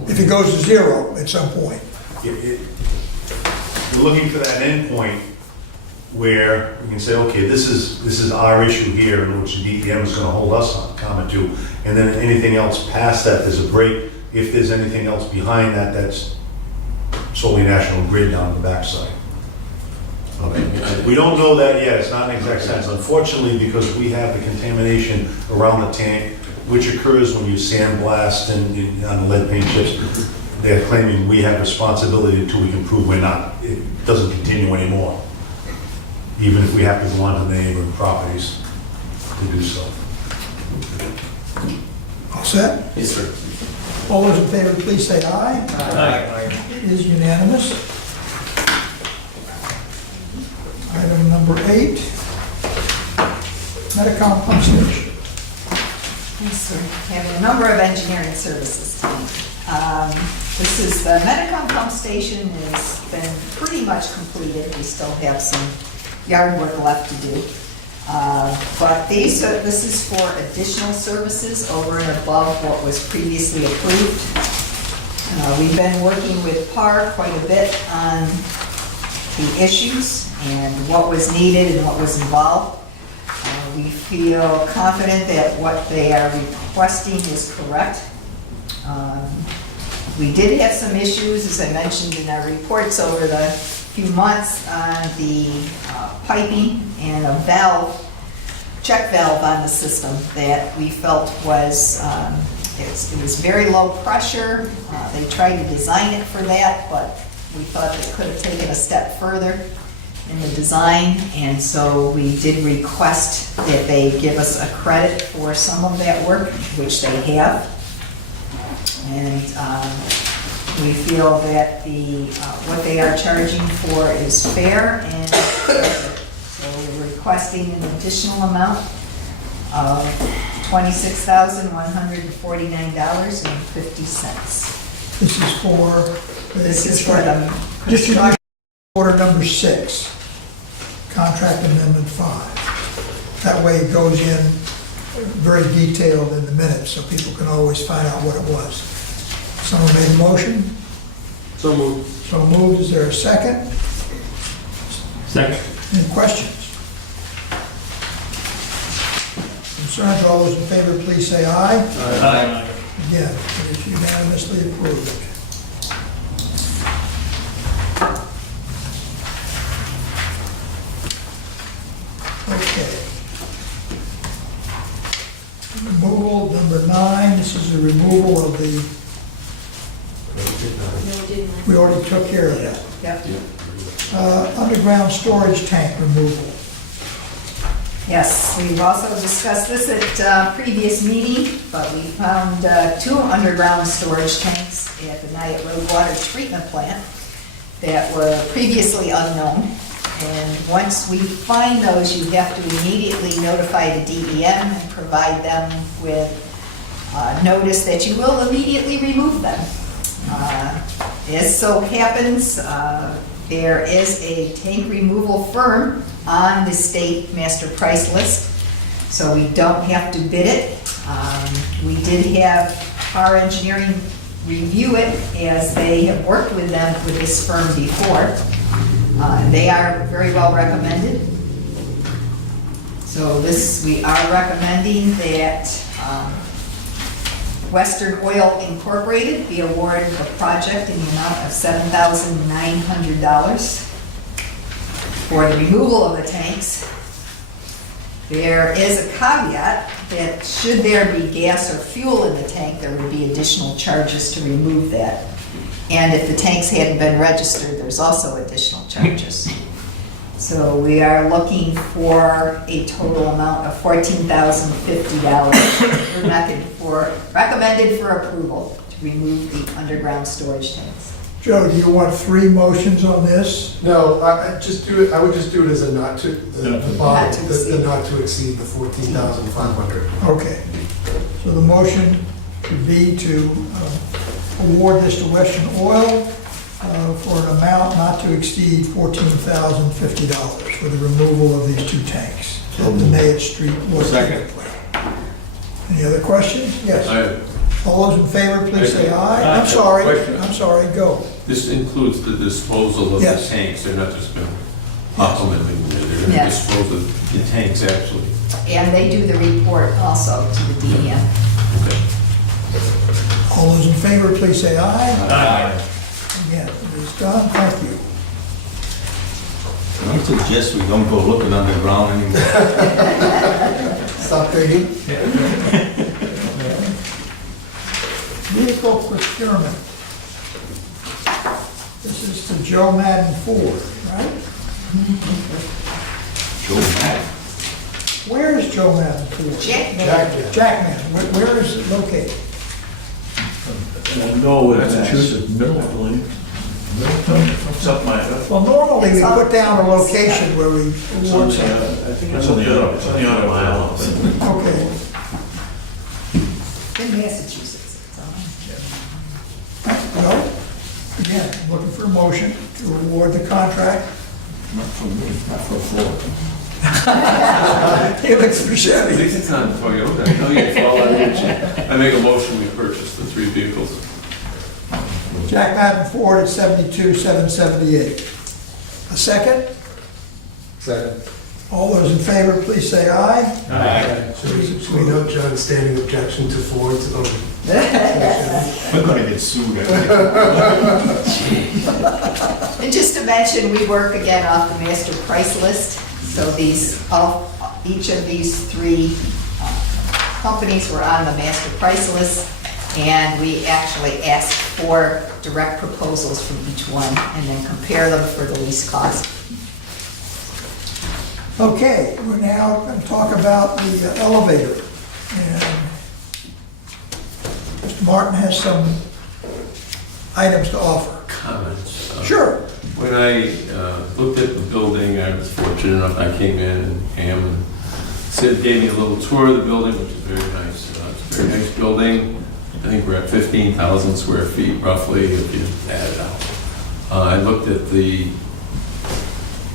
If it goes to zero at some point. We're looking for that endpoint where we can say, okay, this is our issue here, in which DEM is gonna hold us accountable to, and then anything else past that, there's a break. If there's anything else behind that, that's solely National Grid down the backside. We don't know that yet, it's not an exact science. Unfortunately, because we have the contamination around the tank, which occurs when you sandblast and on the lead paint chips, they're claiming we have responsibility until we can prove we're not. It doesn't continue anymore, even if we have to go onto the neighboring properties to do so. All set? Yes, sir. All those in favor, please say aye. Aye. It is unanimous. Item number 8, Metacom pump station. Yes, sir. Having a number of engineering services tonight. This is, the Metacom pump station has been pretty much completed. We still have some yard work left to do. But this is for additional services over and above what was previously approved. We've been working with PAR quite a bit on the issues and what was needed and what was involved. We feel confident that what they are requesting is correct. We did have some issues, as I mentioned in our reports over the few months, on the piping and a valve, check valve on the system that we felt was, it was very low pressure. They tried to design it for that, but we thought they could have taken a step further in the design, and so we did request that they give us a credit for some of that work, which they have. And we feel that what they are charging for is fair, and so we're requesting an additional amount of $26,149.50. This is for This is for the distribution order number 6, contract amendment 5. That way it goes in very detailed in the minutes, so people can always find out what it was. Someone made a motion? So moved. So moved, is there a second? Second. Any questions? Concerns, all those in favor, please say aye. Aye. Again, it is unanimously approved. Okay. Removal, number 9, this is the removal of the, we already took care of that. Yep. Underground storage tank removal. Yes, we've also discussed this at previous meeting, but we found 2 underground storage tanks at the Nyack Road Water Treatment Plant that were previously unknown. And once we find those, you have to immediately notify the DEM and provide them with notice that you will immediately remove them. As so happens, there is a tank removal firm on the state master price list, so we don't have to bid it. We did have our engineering review it, as they have worked with this firm before. They are very well recommended. So we are recommending that Western Oil Incorporated be awarded the project in the amount of $7,900 for the removal of the tanks. There is a caveat that should there be gas or fuel in the tank, there would be additional charges to remove that. And if the tanks hadn't been registered, there's also additional charges. So we are looking for a total amount of $14,050 recommended for approval to remove the underground storage tanks. Joe, do you want 3 motions on this? No, I would just do it as a not to, the Not to exceed. the not to exceed the 14,500. Okay. So the motion would be to award this to Western Oil for an amount not to exceed $14,050 for the removal of these 2 tanks at the Nayett Street. Second. Any other questions? Yes. All those in favor, please say aye. Aye. I'm sorry, go. This includes the disposal of the Yes. tanks, they're not just gonna pop them in there, they're gonna Yes. dispose of the tanks actually. And they do the report also to the DEM. Okay. All those in favor, please say aye. Aye. Again, it is done, thank you. I suggest we don't go looking underground anymore. Stop digging. Vehicle procurement. This is to Joe Madden Ford, right? Joe Mack. Where is Joe Madden Ford? Jack Madden, where is it located? No, Massachusetts, Middle, I believe. Something like that. Well, normally we It's on- put down a location where we award something. I think it's on the other mile. Okay, In Massachusetts. It's on. well, again, I'm looking for a motion to award the contract. Not for me, not for Ford. He looks for At Chevy. least it's not Toyota, I know you fall out of your chair. I make a motion, we purchase the 3 vehicles. Jack Madden Ford at 72,778. A second? Second. All those in favor, please say aye. Should we note John's standing objection to Ford's? We're gonna get sued. And just to mention, we work again off the master price list. So each of these 3 companies were on the master price list. And we actually asked for direct proposals from each one and then compare them for the least cost. Okay, we're now going to talk about the elevator. And Mr. Martin has some items to offer. Comments. Sure. When I looked at the building, I was fortunate enough, I came in and Pam gave me a little tour of the building, which is very nice. It's a very nice building. I think we're at 15,000 square feet roughly if you add it out. I looked at the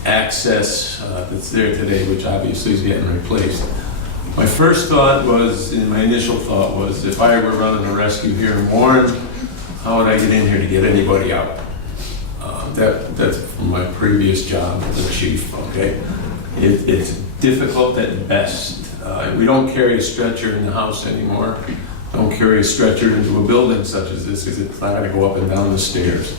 access that's there today, which obviously is getting replaced. My first thought was, and my initial thought was, if I were running a rescue here in Warren, how would I get in here to get anybody out? That's from my previous job as a chief, okay? It's difficult at best. We don't carry a stretcher in the house anymore. Don't carry a stretcher into a building such as this because it's not going to go up and down the stairs.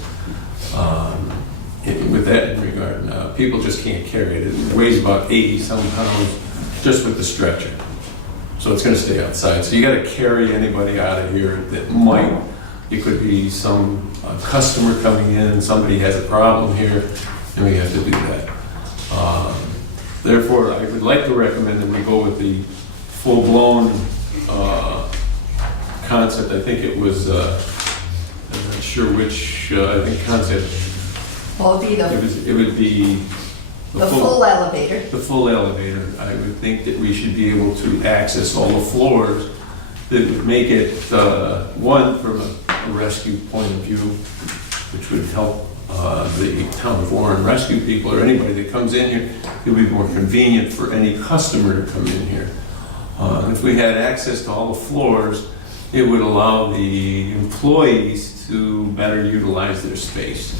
With that in regard, people just can't carry it. It weighs about 80-some pounds just with the stretcher. So it's going to stay outside. So you got to carry anybody out of here that might. It could be some customer coming in and somebody has a problem here, and we have to do that. Therefore, I would like to recommend that we go with the full-blown concept. I think it was, I'm not sure which, I think concept. Well, it'd be It would be the full elevator. the full elevator. I would think that we should be able to access all the floors that would make it, one, from a rescue point of view, which would help the town of Warren rescue people or anybody that comes in here. It would be more convenient for any customer to come in here. If we had access to all the floors, it would allow the employees to better utilize their space.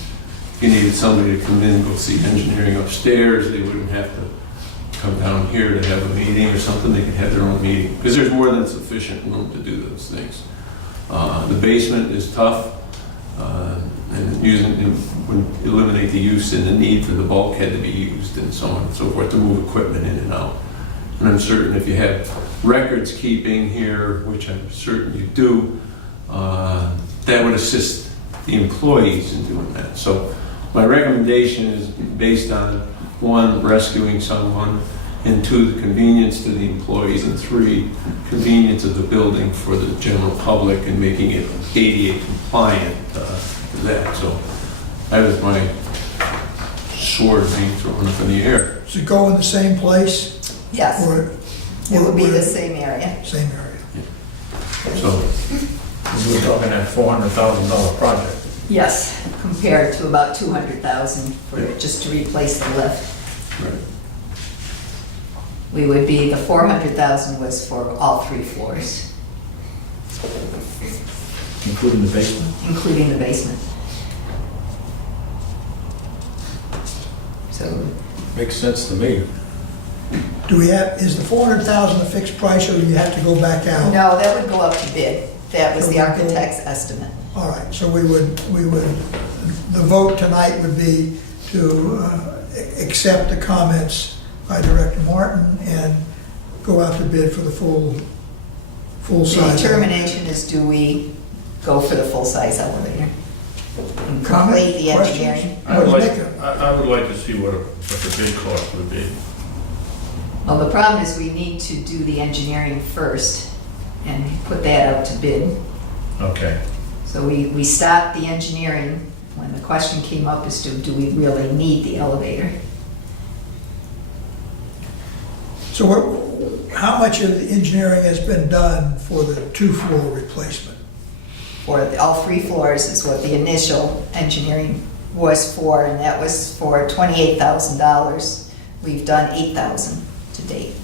If you needed somebody to come in and go see engineering upstairs, they wouldn't have to come down here to have a meeting or something. They could have their own meeting, because there's more than sufficient room to do those things. The basement is tough, and would eliminate the use and the need for the bulkhead to be used and so on and so forth to move equipment in and out. And I'm certain if you had records keeping here, which I'm certain you do, that would assist the employees in doing that. So my recommendation is based on, one, rescuing someone, and two, the convenience to the employees, and three, convenience of the building for the general public and making it ADA compliant for that. So that is my sword being thrown up in the air. Does it go in the same place? Yes, Or it would be the same area. same area? So, We're talking that $400,000 project. Yes, compared to about 200,000 for just to replace the lift. right. We would be, the 400,000 was for all 3 floors, Including the basement? including the basement. So, Makes sense to me. Do we have, is the 400,000 a fixed price, or do you have to go back out? no, that would go up to bid. That was the architect's estimate. All right, so we would, the vote tonight would be to accept the comments by Director Martin and go out to bid for the full The size. determination is, do we go for the full-size elevator? And Comment, complete the questions? engineering? I What would do you like, think? I would like to see what the bid cost would be. Well, the problem is we need to do the engineering first and put that out to bid. Okay. So we stopped the engineering when the question came up as to, do we really need the elevator? So how much of the engineering has been done for the 2-floor replacement? For all 3 floors is what the initial engineering was for, and that was for $28,000. We've done $8,000 to date.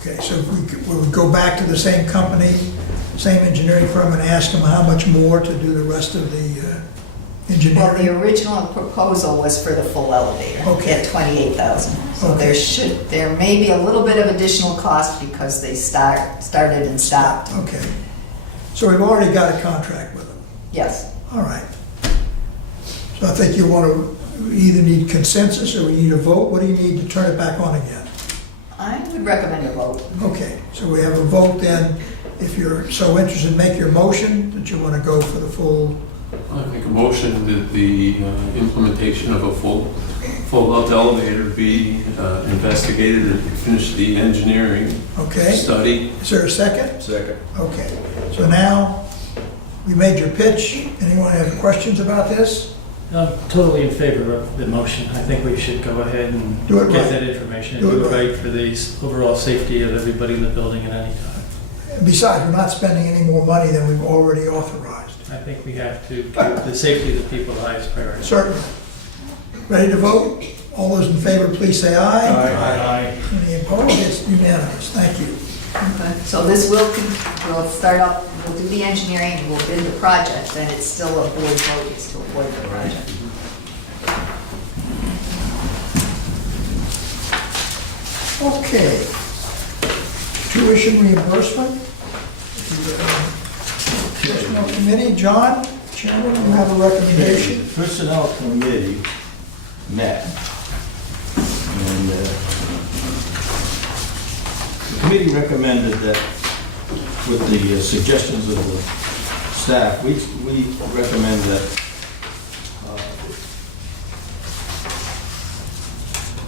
Okay, so we would go back to the same company, same engineering firm, and ask them how much more to do the rest of the Well, engineering? the original proposal was for the full elevator Okay. at $28,000. So Okay. there may be a little bit of additional cost because they started and stopped. Okay. So we've already got a contract with them? Yes. All right. So I think you want to, we either need consensus or we need a vote. What do you need to turn it back on again? I would recommend a vote. Okay, so we have a vote then. If you're so interested, make your motion that you want to go for the full. I make a motion that the implementation of a full-out elevator be investigated and finish the engineering Okay, study. is there a second? Second. Okay, so now we made your pitch. Anyone have questions about this? I'm totally in favor of the motion. I think we should go ahead and Do it get right. that information and Do it do it right. right for the overall safety of everybody in the building at any time. And besides, we're not spending any more money than we've already authorized. I think we have to keep the safety of the people the highest priority. Certainly. Ready to vote? All those in favor, please say aye. Aye. Any opposed? It's unanimous. Thank you. Okay. So this we'll start up, we'll do the engineering, and we'll bid the project, then it's still a board vote, it's to award the project. Okay. Tuition reimbursement. Personnel Committee, John, Chairman, you have a recommendation? Personnel Committee met, and the committee recommended that with the suggestions of the staff, we recommend that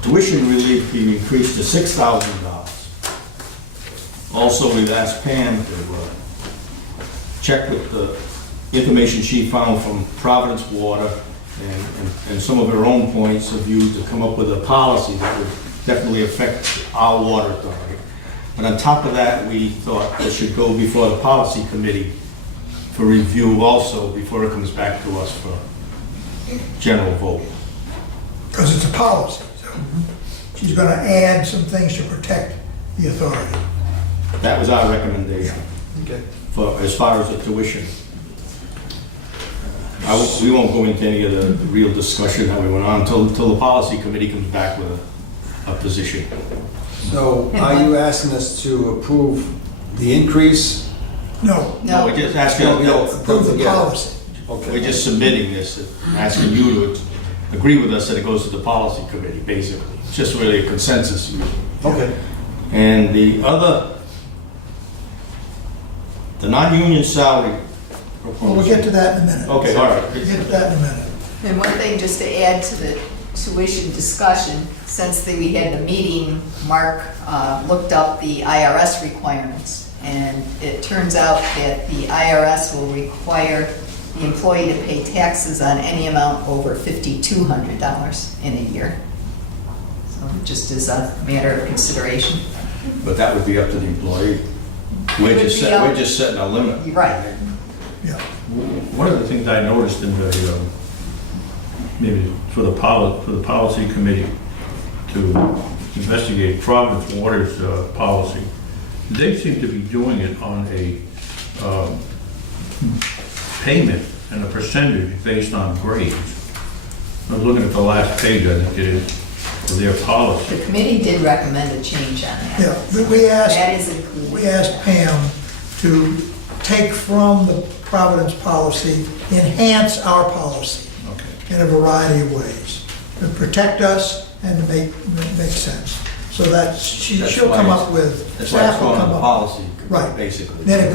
tuition relief be increased to $6,000. Also, we've asked Pam to check with the information she found from Providence Water and some of her own points of view to come up with a policy that would definitely affect our water authority. But on top of that, we thought it should go before the policy committee for review also, before it comes back to us for general vote. Because it's a policy, so she's gonna add some things to protect the authority. That was our recommendation Okay. for, as far as the tuition. We won't go into any of the real discussion that we went on until the policy committee comes back with a position. So are you asking us to approve the increase? No, No, We're just asking, approve the policy. we're just submitting this, and asking you to agree with us that it goes to the policy committee, basically. It's just really a consensus. Okay. And the other, the non-union salary Well, we'll get to that in a minute. Okay, all right. We'll get to that in a minute. and one thing just to add to the tuition discussion, since we had the meeting, Mark looked up the IRS requirements. And it turns out that the IRS will require the employee to pay taxes on any amount over $5,200 in a year. So just as a matter of consideration. But that would be up to the employee. We're just setting a limit. You're right. Yeah. One of the things I noticed in the, maybe for the policy committee to investigate Providence Water's policy, they seem to be doing it on a payment and a percentage based on grades. I was looking at the last page, I think it is, of their policy. The committee did recommend a change on that. Yeah, but we That asked, is included. we asked Pam to take from the Providence policy, enhance our policy Okay. in a variety of ways, to protect us and to make sense. So that she'll come up with, That's why it's staff will going on come the up. policy, Right. basically. Then it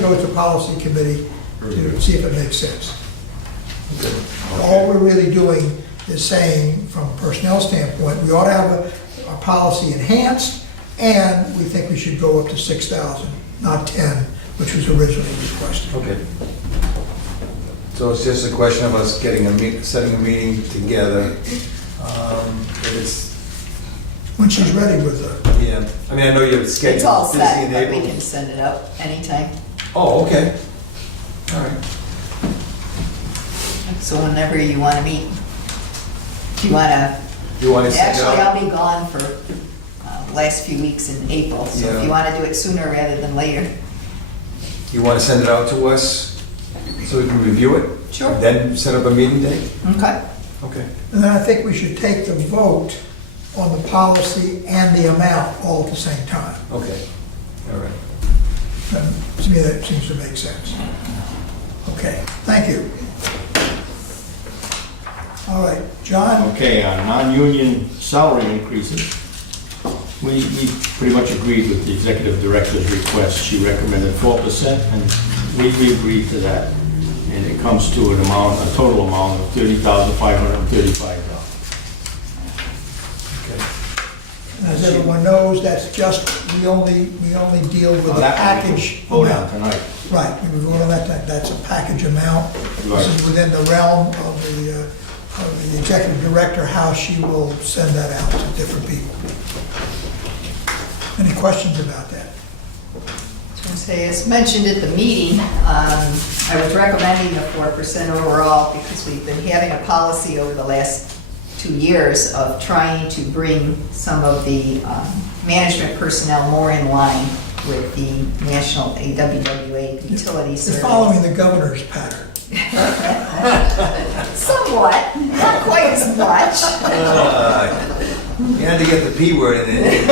goes to policy committee to see if it makes sense. All we're really doing is saying, from a personnel standpoint, we ought to have a policy enhanced, and we think we should go up to 6,000, not 10, which was originally requested. Okay. So it's just a question of us getting setting a meeting together. If it's, When she's ready with the, yeah, I mean, I know you have scheduled. It's all busy set, in but we April. can send it out anytime. Oh, okay. All right. So whenever you want to meet. If you want to, You want to send it actually, out? I'll be gone for last few weeks in April. So if Yeah. you want to do it sooner rather than later. You want to send it out to us so we can review it? Sure. Then set up a meeting date? Okay. Okay. and then I think we should take the vote on the policy and the amount all at the same time. Okay. All right. And to me, that seems to make sense. Okay, thank you. All right, John? Okay, on non-union salary increases, we pretty much agreed with the executive director's request. She recommended 4%, and we agreed to that. And it comes to a total amount of $30,535. As everyone knows, that's just, we only deal with the package Vote on amount. tonight. Right, we vote on that, that's a package amount. This is within the realm of the executive director, how she will send that out to different people. Any questions about that? Say, as mentioned at the meeting, I was recommending the 4% overall because we've been having a policy over the last 2 years of trying to bring some of the management personnel more in line with the national AWWA utility You're service. following the governor's pattern. Somewhat, not quite as much. You had to get the P word in it.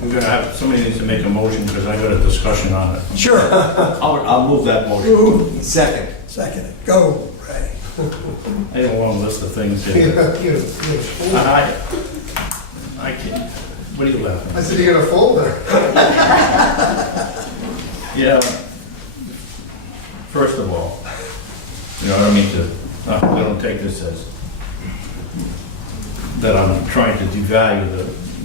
We're gonna have, somebody needs to make a motion because I got a discussion on it. Sure. I'll move that motion. Move. Second. Second it. Go, Ray. I didn't want to list the things here. I can't, what are you laughing I at? said, you got a folder. Yeah, first of all, I don't mean to, I don't take this as that I'm trying to devalue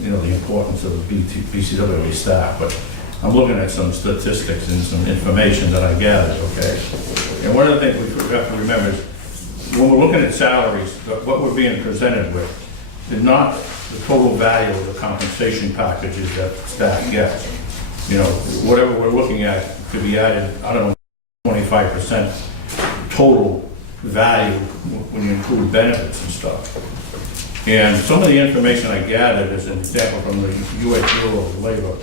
the importance of the BCWA staff, but I'm looking at some statistics and some information that I gathered, okay? And one of the things we have to remember is, when we're looking at salaries, what we're being presented with is not the total value of the compensation packages that staff gets. You know, whatever we're looking at could be added, I don't know, 25% total value when you include benefits and stuff. And some of the information I gathered is an example from the U.S. Bureau of Labor.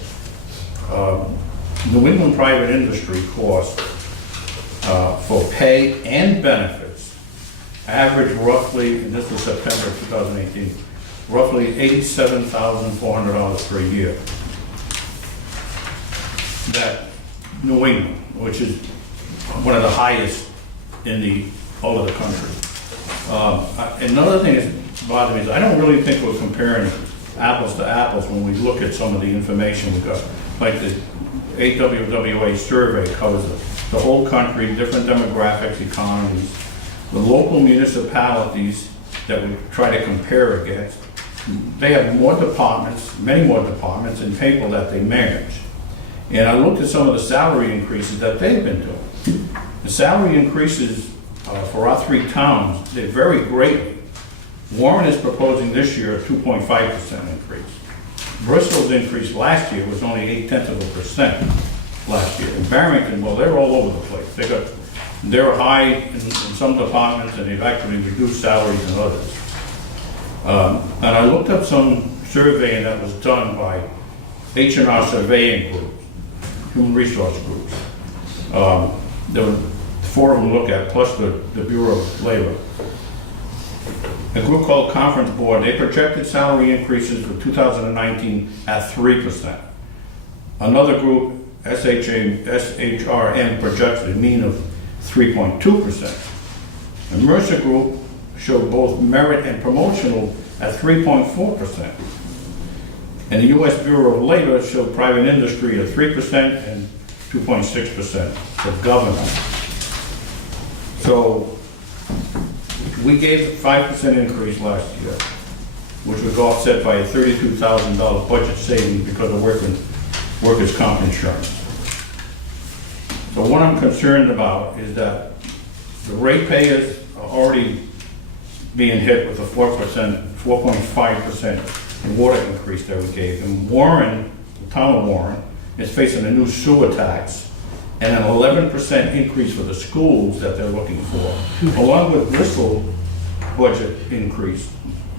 New England private industry costs for pay and benefits average roughly, and this was September 2018, roughly $87,400 per year. That New England, which is one of the highest in all of the country. Another thing that's bothered me is I don't really think we're comparing apples to apples when we look at some of the information we got. Like the AWWA survey covers the whole country, different demographics, economies. The local municipalities that we try to compare against, they have more departments, many more departments and people that they manage. And I looked at some of the salary increases that they've been doing. The salary increases for our three towns, they vary greatly. Warren is proposing this year a 2.5% increase. Bristol's increase last year was only 0.8% last year. And Barrington, well, they're all over the place. They're high in some departments, and they've actually reduced salaries in others. And I looked up some surveying that was done by H&R surveying groups, human resource groups. There were 4 of them to look at, plus the Bureau of Labor. A group called Conference Board, they projected salary increases for 2019 at 3%. Another group, SHRM, projected a mean of 3.2%. The Mercer Group showed both merit and promotional at 3.4%. And the U.S. Bureau of Labor showed private industry at 3% and 2.6% for government. So we gave a 5% increase last year, which was offset by a $32,000 budget savings because of workers' comp insurance. So what I'm concerned about is that the ratepayers are already being hit with a 4.5% water increase that we gave. And Warren, the town of Warren, is facing a new sewer tax and an 11% increase for the schools that they're looking for, along with Bristol budget increase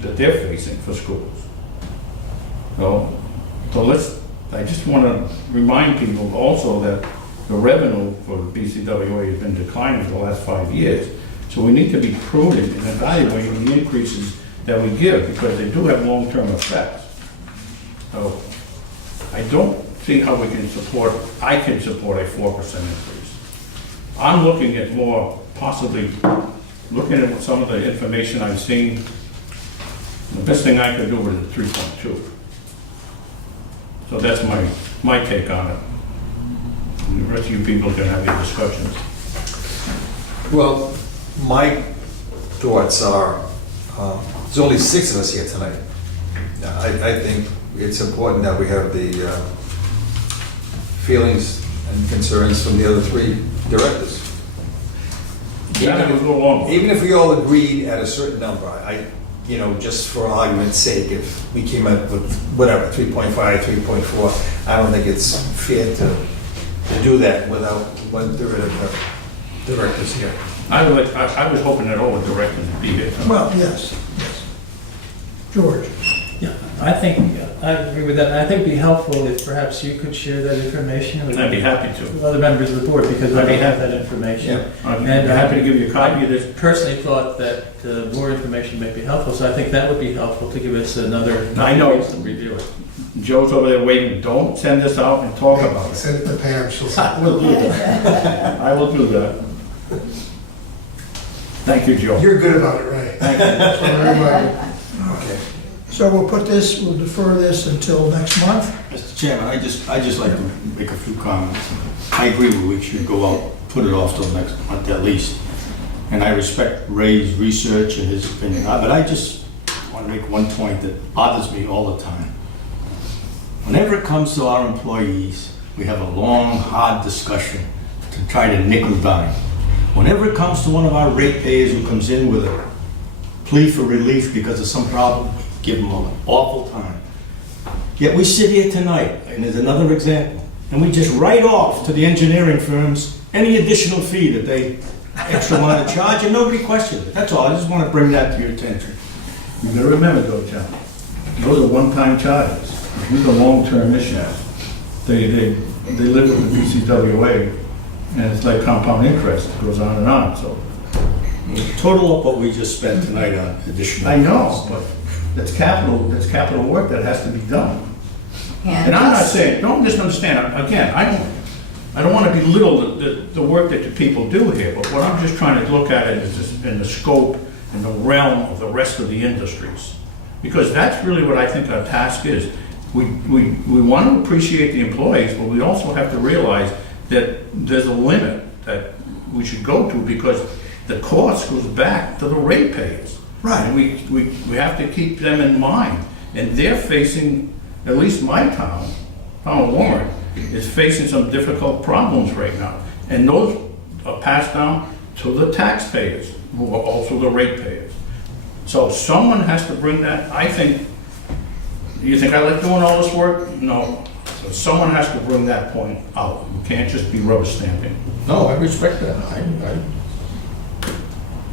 that they're facing for schools. So I just want to remind people also that the revenue for BCWA has been declining for the last 5 years. So we need to be prudent in evaluating the increases that we give because they do have long-term effects. So I don't see how I can support a 4% increase. I'm looking at more possibly looking at some of the information I've seen. The best thing I could do is a 3.2. So that's my take on it. And the rest of you people can have your discussions. Well, my thoughts are, there's only 6 of us here tonight. I think it's important that we have the feelings and concerns from the other 3 directors. Even if we all agreed at a certain number, just for argument's sake, if we came up with whatever, 3.5, 3.4, I don't think it's fair to do that without 1/3 of the directors here. I was hoping that all the directors would be here. Well, yes. George? Yeah, I agree with that. And I think it'd be helpful if perhaps you could share that information with I'd be happy to. other members of the board, because I I'd be don't have that information. Yeah, I'd be And happy to give you a copy of this. Personally thought that more information might be helpful, so I think that would be helpful to give us another I know. weeks to review it. Joe's over there waiting. Don't send this out and talk about it. Send it to Pam, she'll I will do that. I will do that. Thank you, Joe. You're good about it, right? Thank you. So everybody, Okay. So we'll defer this until next month. Mr. Chairman, I just like to make a few comments. I agree we should go out, put it off till next month at least. And I respect Ray's research and his opinion, but I just want to make one point that bothers me all the time. Whenever it comes to our employees, we have a long, hard discussion to try to nickel dime. Whenever it comes to one of our ratepayers who comes in with a plea for relief because of some problem, give them an awful time. Yet we sit here tonight, and there's another example, and we just write off to the engineering firms any additional fee that they extra want to charge, and nobody questions it. That's all, I just want to bring that to your attention. You gotta remember though, John, those are one-time charges. These are long-term issues. They live with the PCWA, and it's like compound interest, it goes on and on, so. Total up what we just spent tonight on additional. I know, but that's capital work that has to be done. And I'm not just- saying, don't misunderstand, again, I don't want to belittle the work that the people do here, but what I'm just trying to look at it is just in the scope and the realm of the rest of the industries. Because that's really what I think our task is. We want to appreciate the employees, but we also have to realize that there's a limit that we should go to because the cost goes back to the ratepayers. Right. And we have to keep them in mind. And they're facing, at least my town of Warren, is facing some difficult problems right now. And those are passed down to the taxpayers, who are also the ratepayers. So someone has to bring that, I think, you think I like doing all this work? No. So someone has to bring that point out. You can't just be rubber stamping. No, I respect that.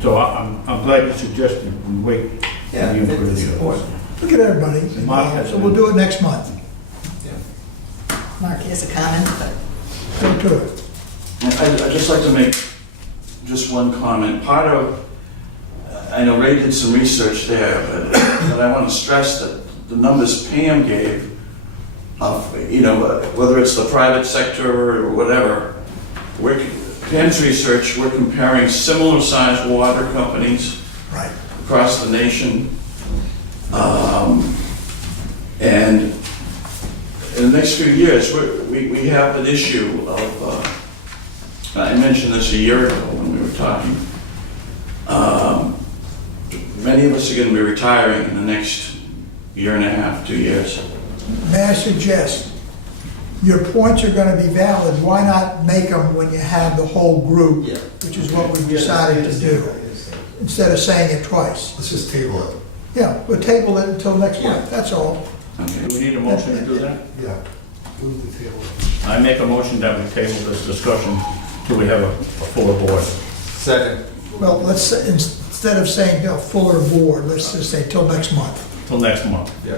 So I'm glad you suggested we wait. Yeah, for the input of it's the others. important. Look at everybody. Mark has So we'll do it next month. Mark has a comment, but Go to it. I'd just like to make just one comment. Part of, I know Ray did some research there, but I want to stress that the numbers Pam gave of, whether it's the private sector or whatever, Pam's research, we're comparing similar sized water companies Right. across the nation. And in the next few years, we have an issue of, I mentioned this a year ago when we were talking. Many of us are going to be retiring in the next year and a half, 2 years. May I suggest, your points are gonna be valid, why not make them when you have the whole group? Yeah. Which is what we've decided to do, instead of saying it twice. Let's just table it. Yeah, we'll table it until next Yeah. month, that's all. Okay. Do we need a motion to do that? Yeah. Move the table. I make a motion that we table this discussion till we have a fuller board. Second. Well, let's, say- instead of saying a fuller board, let's just say till next month. Till next month. Yeah.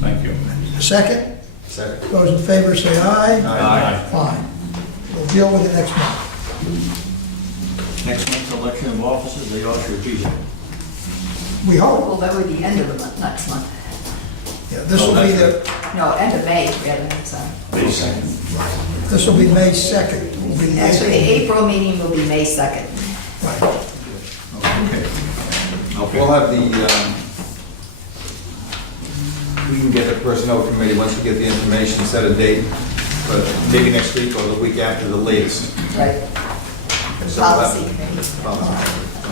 Thank you. Second, Second. those in favor say aye. Aye. Fine. We'll deal with it next month. Next month's election of officers, they all should be there. We hope. well, that would be end of the month, next month. Yeah, this will be No, end of May, rather, so. May 2nd. this will be May 2nd. Will be Actually, the April meeting will be May 2nd. Right. We'll have we can get the personnel committee, once we get the information, set a date, but maybe next week or the week after the latest. Right. So we'll have- Policy committee.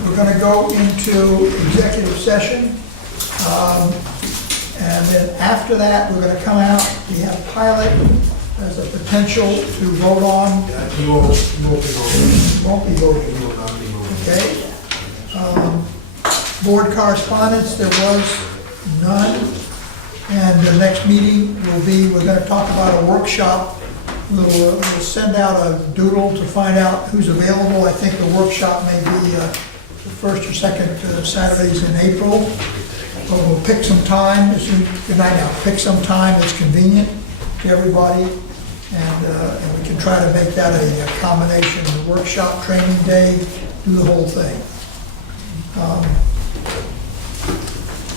We're going to go into executive session. And then after that, we're going to come out, we have pilot as a potential to vote on. You won't be voting. Won't be voting, You will not be voting. okay? Board correspondence, there was none. And the next meeting will be, we're going to talk about a workshop. We'll send out a doodle to find out who's available. I think the workshop may be the first or second Saturdays in April. But we'll pick some time, good night now, pick some time that's convenient to everybody. And we can try to make that a combination of the workshop, training day, do the whole thing.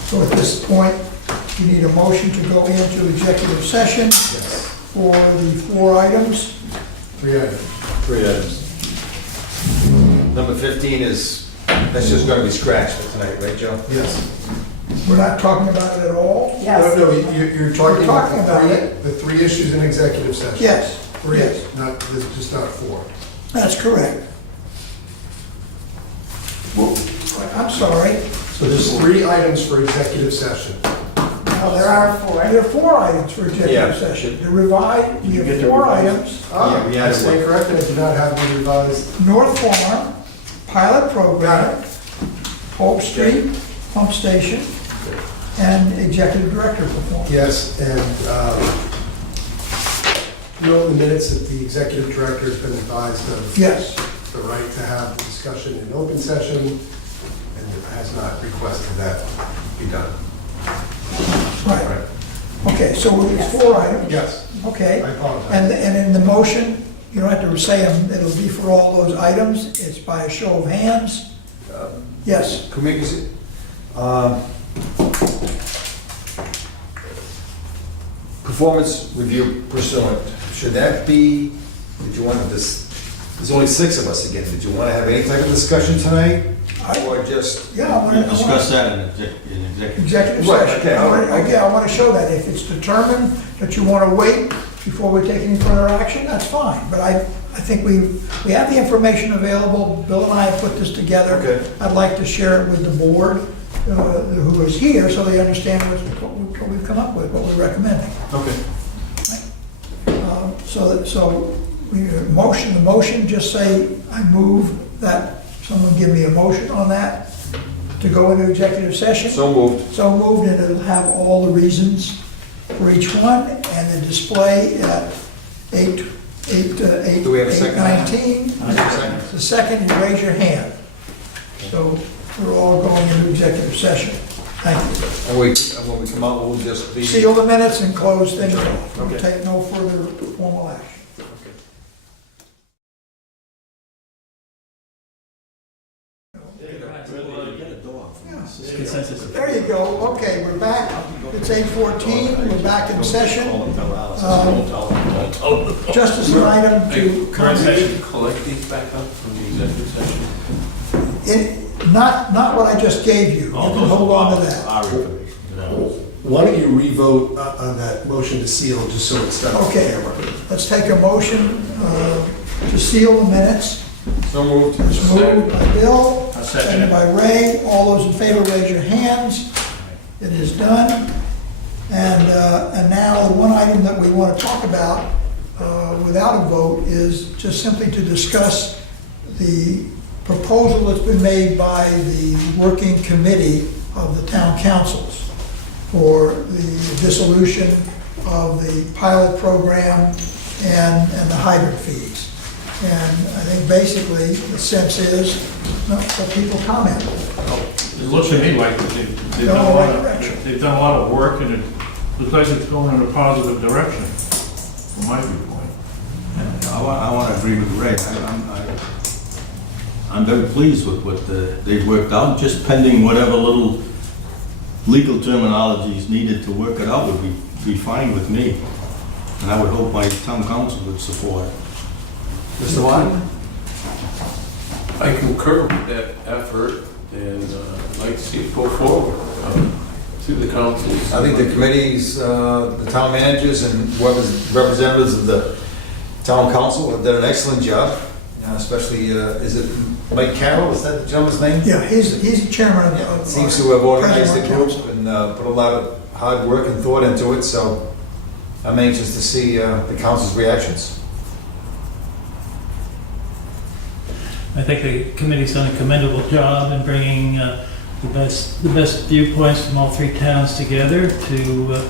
So at this point, you need a motion to go into executive session for the 4 items. 3 items. 3 items. Number 15 is, that's just gonna be scratched for tonight, right, Joe? Yes. We're not talking about it at all? Yes. No, you're We're talking talking about about it. the three issues in executive session? Yes, Three, yes, not, just not 4. that's correct. Well, I'm sorry, So there's 3 items for executive session. Well, there are 4. there are 4 items for Yeah. executive session. The revised, we have 4 items. Ah, we I added stand one. corrected, I did not have the revised. North Farm, pilot program, Hope Street, pump station, and executive director performance. Yes, and note in the minutes that the executive director has been advised of Yes. the right to have the discussion in open session, and has not requested that be done. Right. Okay, so it's 4 items. Yes, Okay. I apologize. And in the motion, you don't have to say them, it'll be for all those items, it's by a show of hands. Yes, Can we make this, performance review pursuant, should that be, did you want this, there's only 6 of us again, did you want to have any type of discussion tonight? Or just? yeah, I We want discuss to, that in executive. executive Right, session. okay, all right, okay. I want to show that, if it's determined that you want to wait before we take any further action, that's fine, but I think we have the information available, Bill and I have put this together. Okay. I'd like to share it with the board, who is here, so they understand what we've come up with, what we're recommending. Okay. The motion, just say, I move that, someone give me a motion on that, to go into executive session. So moved. So moved, and it'll have all the reasons for each one, and the display at 8:19. Do we have a second? Second. The second, you raise your hand. So we're all going into executive session. Thank you. And when we come out, we'll just be. Seal the minutes and close things off. We'll Okay. take no further formal action. Consensus. There you go. Okay, we're back. It's 8:14. We're back in session. Just as an item to Collect these back up from the executive session? not what I just gave you. You can hold on to that. Our information. Why don't you revote on that motion to seal, just so it's done on Okay, camera? let's take a motion to seal the minutes. So moved. It's moved by Bill, I'll second seconded it. by Ray. All those in favor, raise your hands. It is done. And now, the one item that we want to talk about without a vote is just simply to discuss the proposal that's been made by the working committee of the town councils for the dissolution of the pilot program and the hydrant fees. And I think basically the sense is, let people comment. It looks to me like they've Go done in the a right lot direction. of, they've done a lot of work, and it looks like it's going in a positive direction, from my viewpoint. I want to agree with Ray. I'm very pleased with what they've worked out, just pending whatever little legal terminology is needed to work it out would be fine with me. And I would hope my town council would support it. Mr. Watt? I concur with that effort, and I'd like to see it go forward to the councils. I think the committees, the town managers and whoever's representatives of the town council have done an excellent job. Especially, is it Mike Carroll, is that the gentleman's name? Yeah, he's the chairman of. Seems to have organized the President group of and put a lot of hard work and thought into it, so I'm anxious to see the council's reactions. I think the committee's done a commendable job in bringing the best viewpoints from all 3 towns together to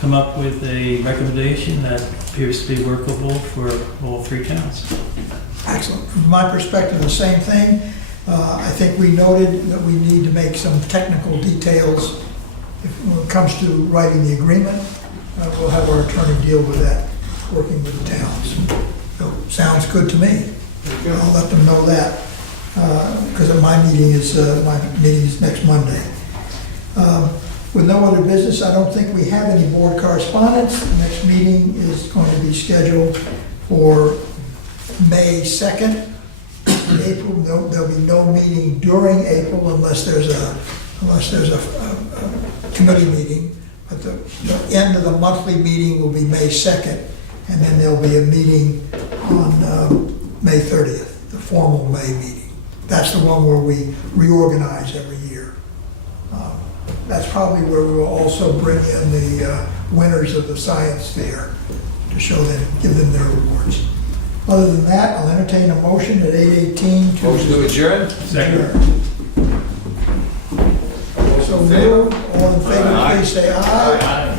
come up with a recommendation that appears to be workable for all 3 towns. Excellent. From my perspective, the same thing. I think we noted that we need to make some technical details when it comes to writing the agreement. We'll have our attorney deal with that, working with the towns. So, sounds good to me. I'll let them know that, because my meeting is next Monday. With no other business, I don't think we have any board correspondence. The next meeting is going to be scheduled for May 2nd. In April, there'll be no meeting during April unless there's a committee meeting. But the end of the monthly meeting will be May 2nd, and then there'll be a meeting on May 30th, the formal May meeting. That's the one where we reorganize every year. That's probably where we will also bring in the winners of the science fair to show them, give them their awards. Other than that, I'll entertain a motion at 8:18 to Motion to adjourn? adjourn. So moved. All in favor, please say aye.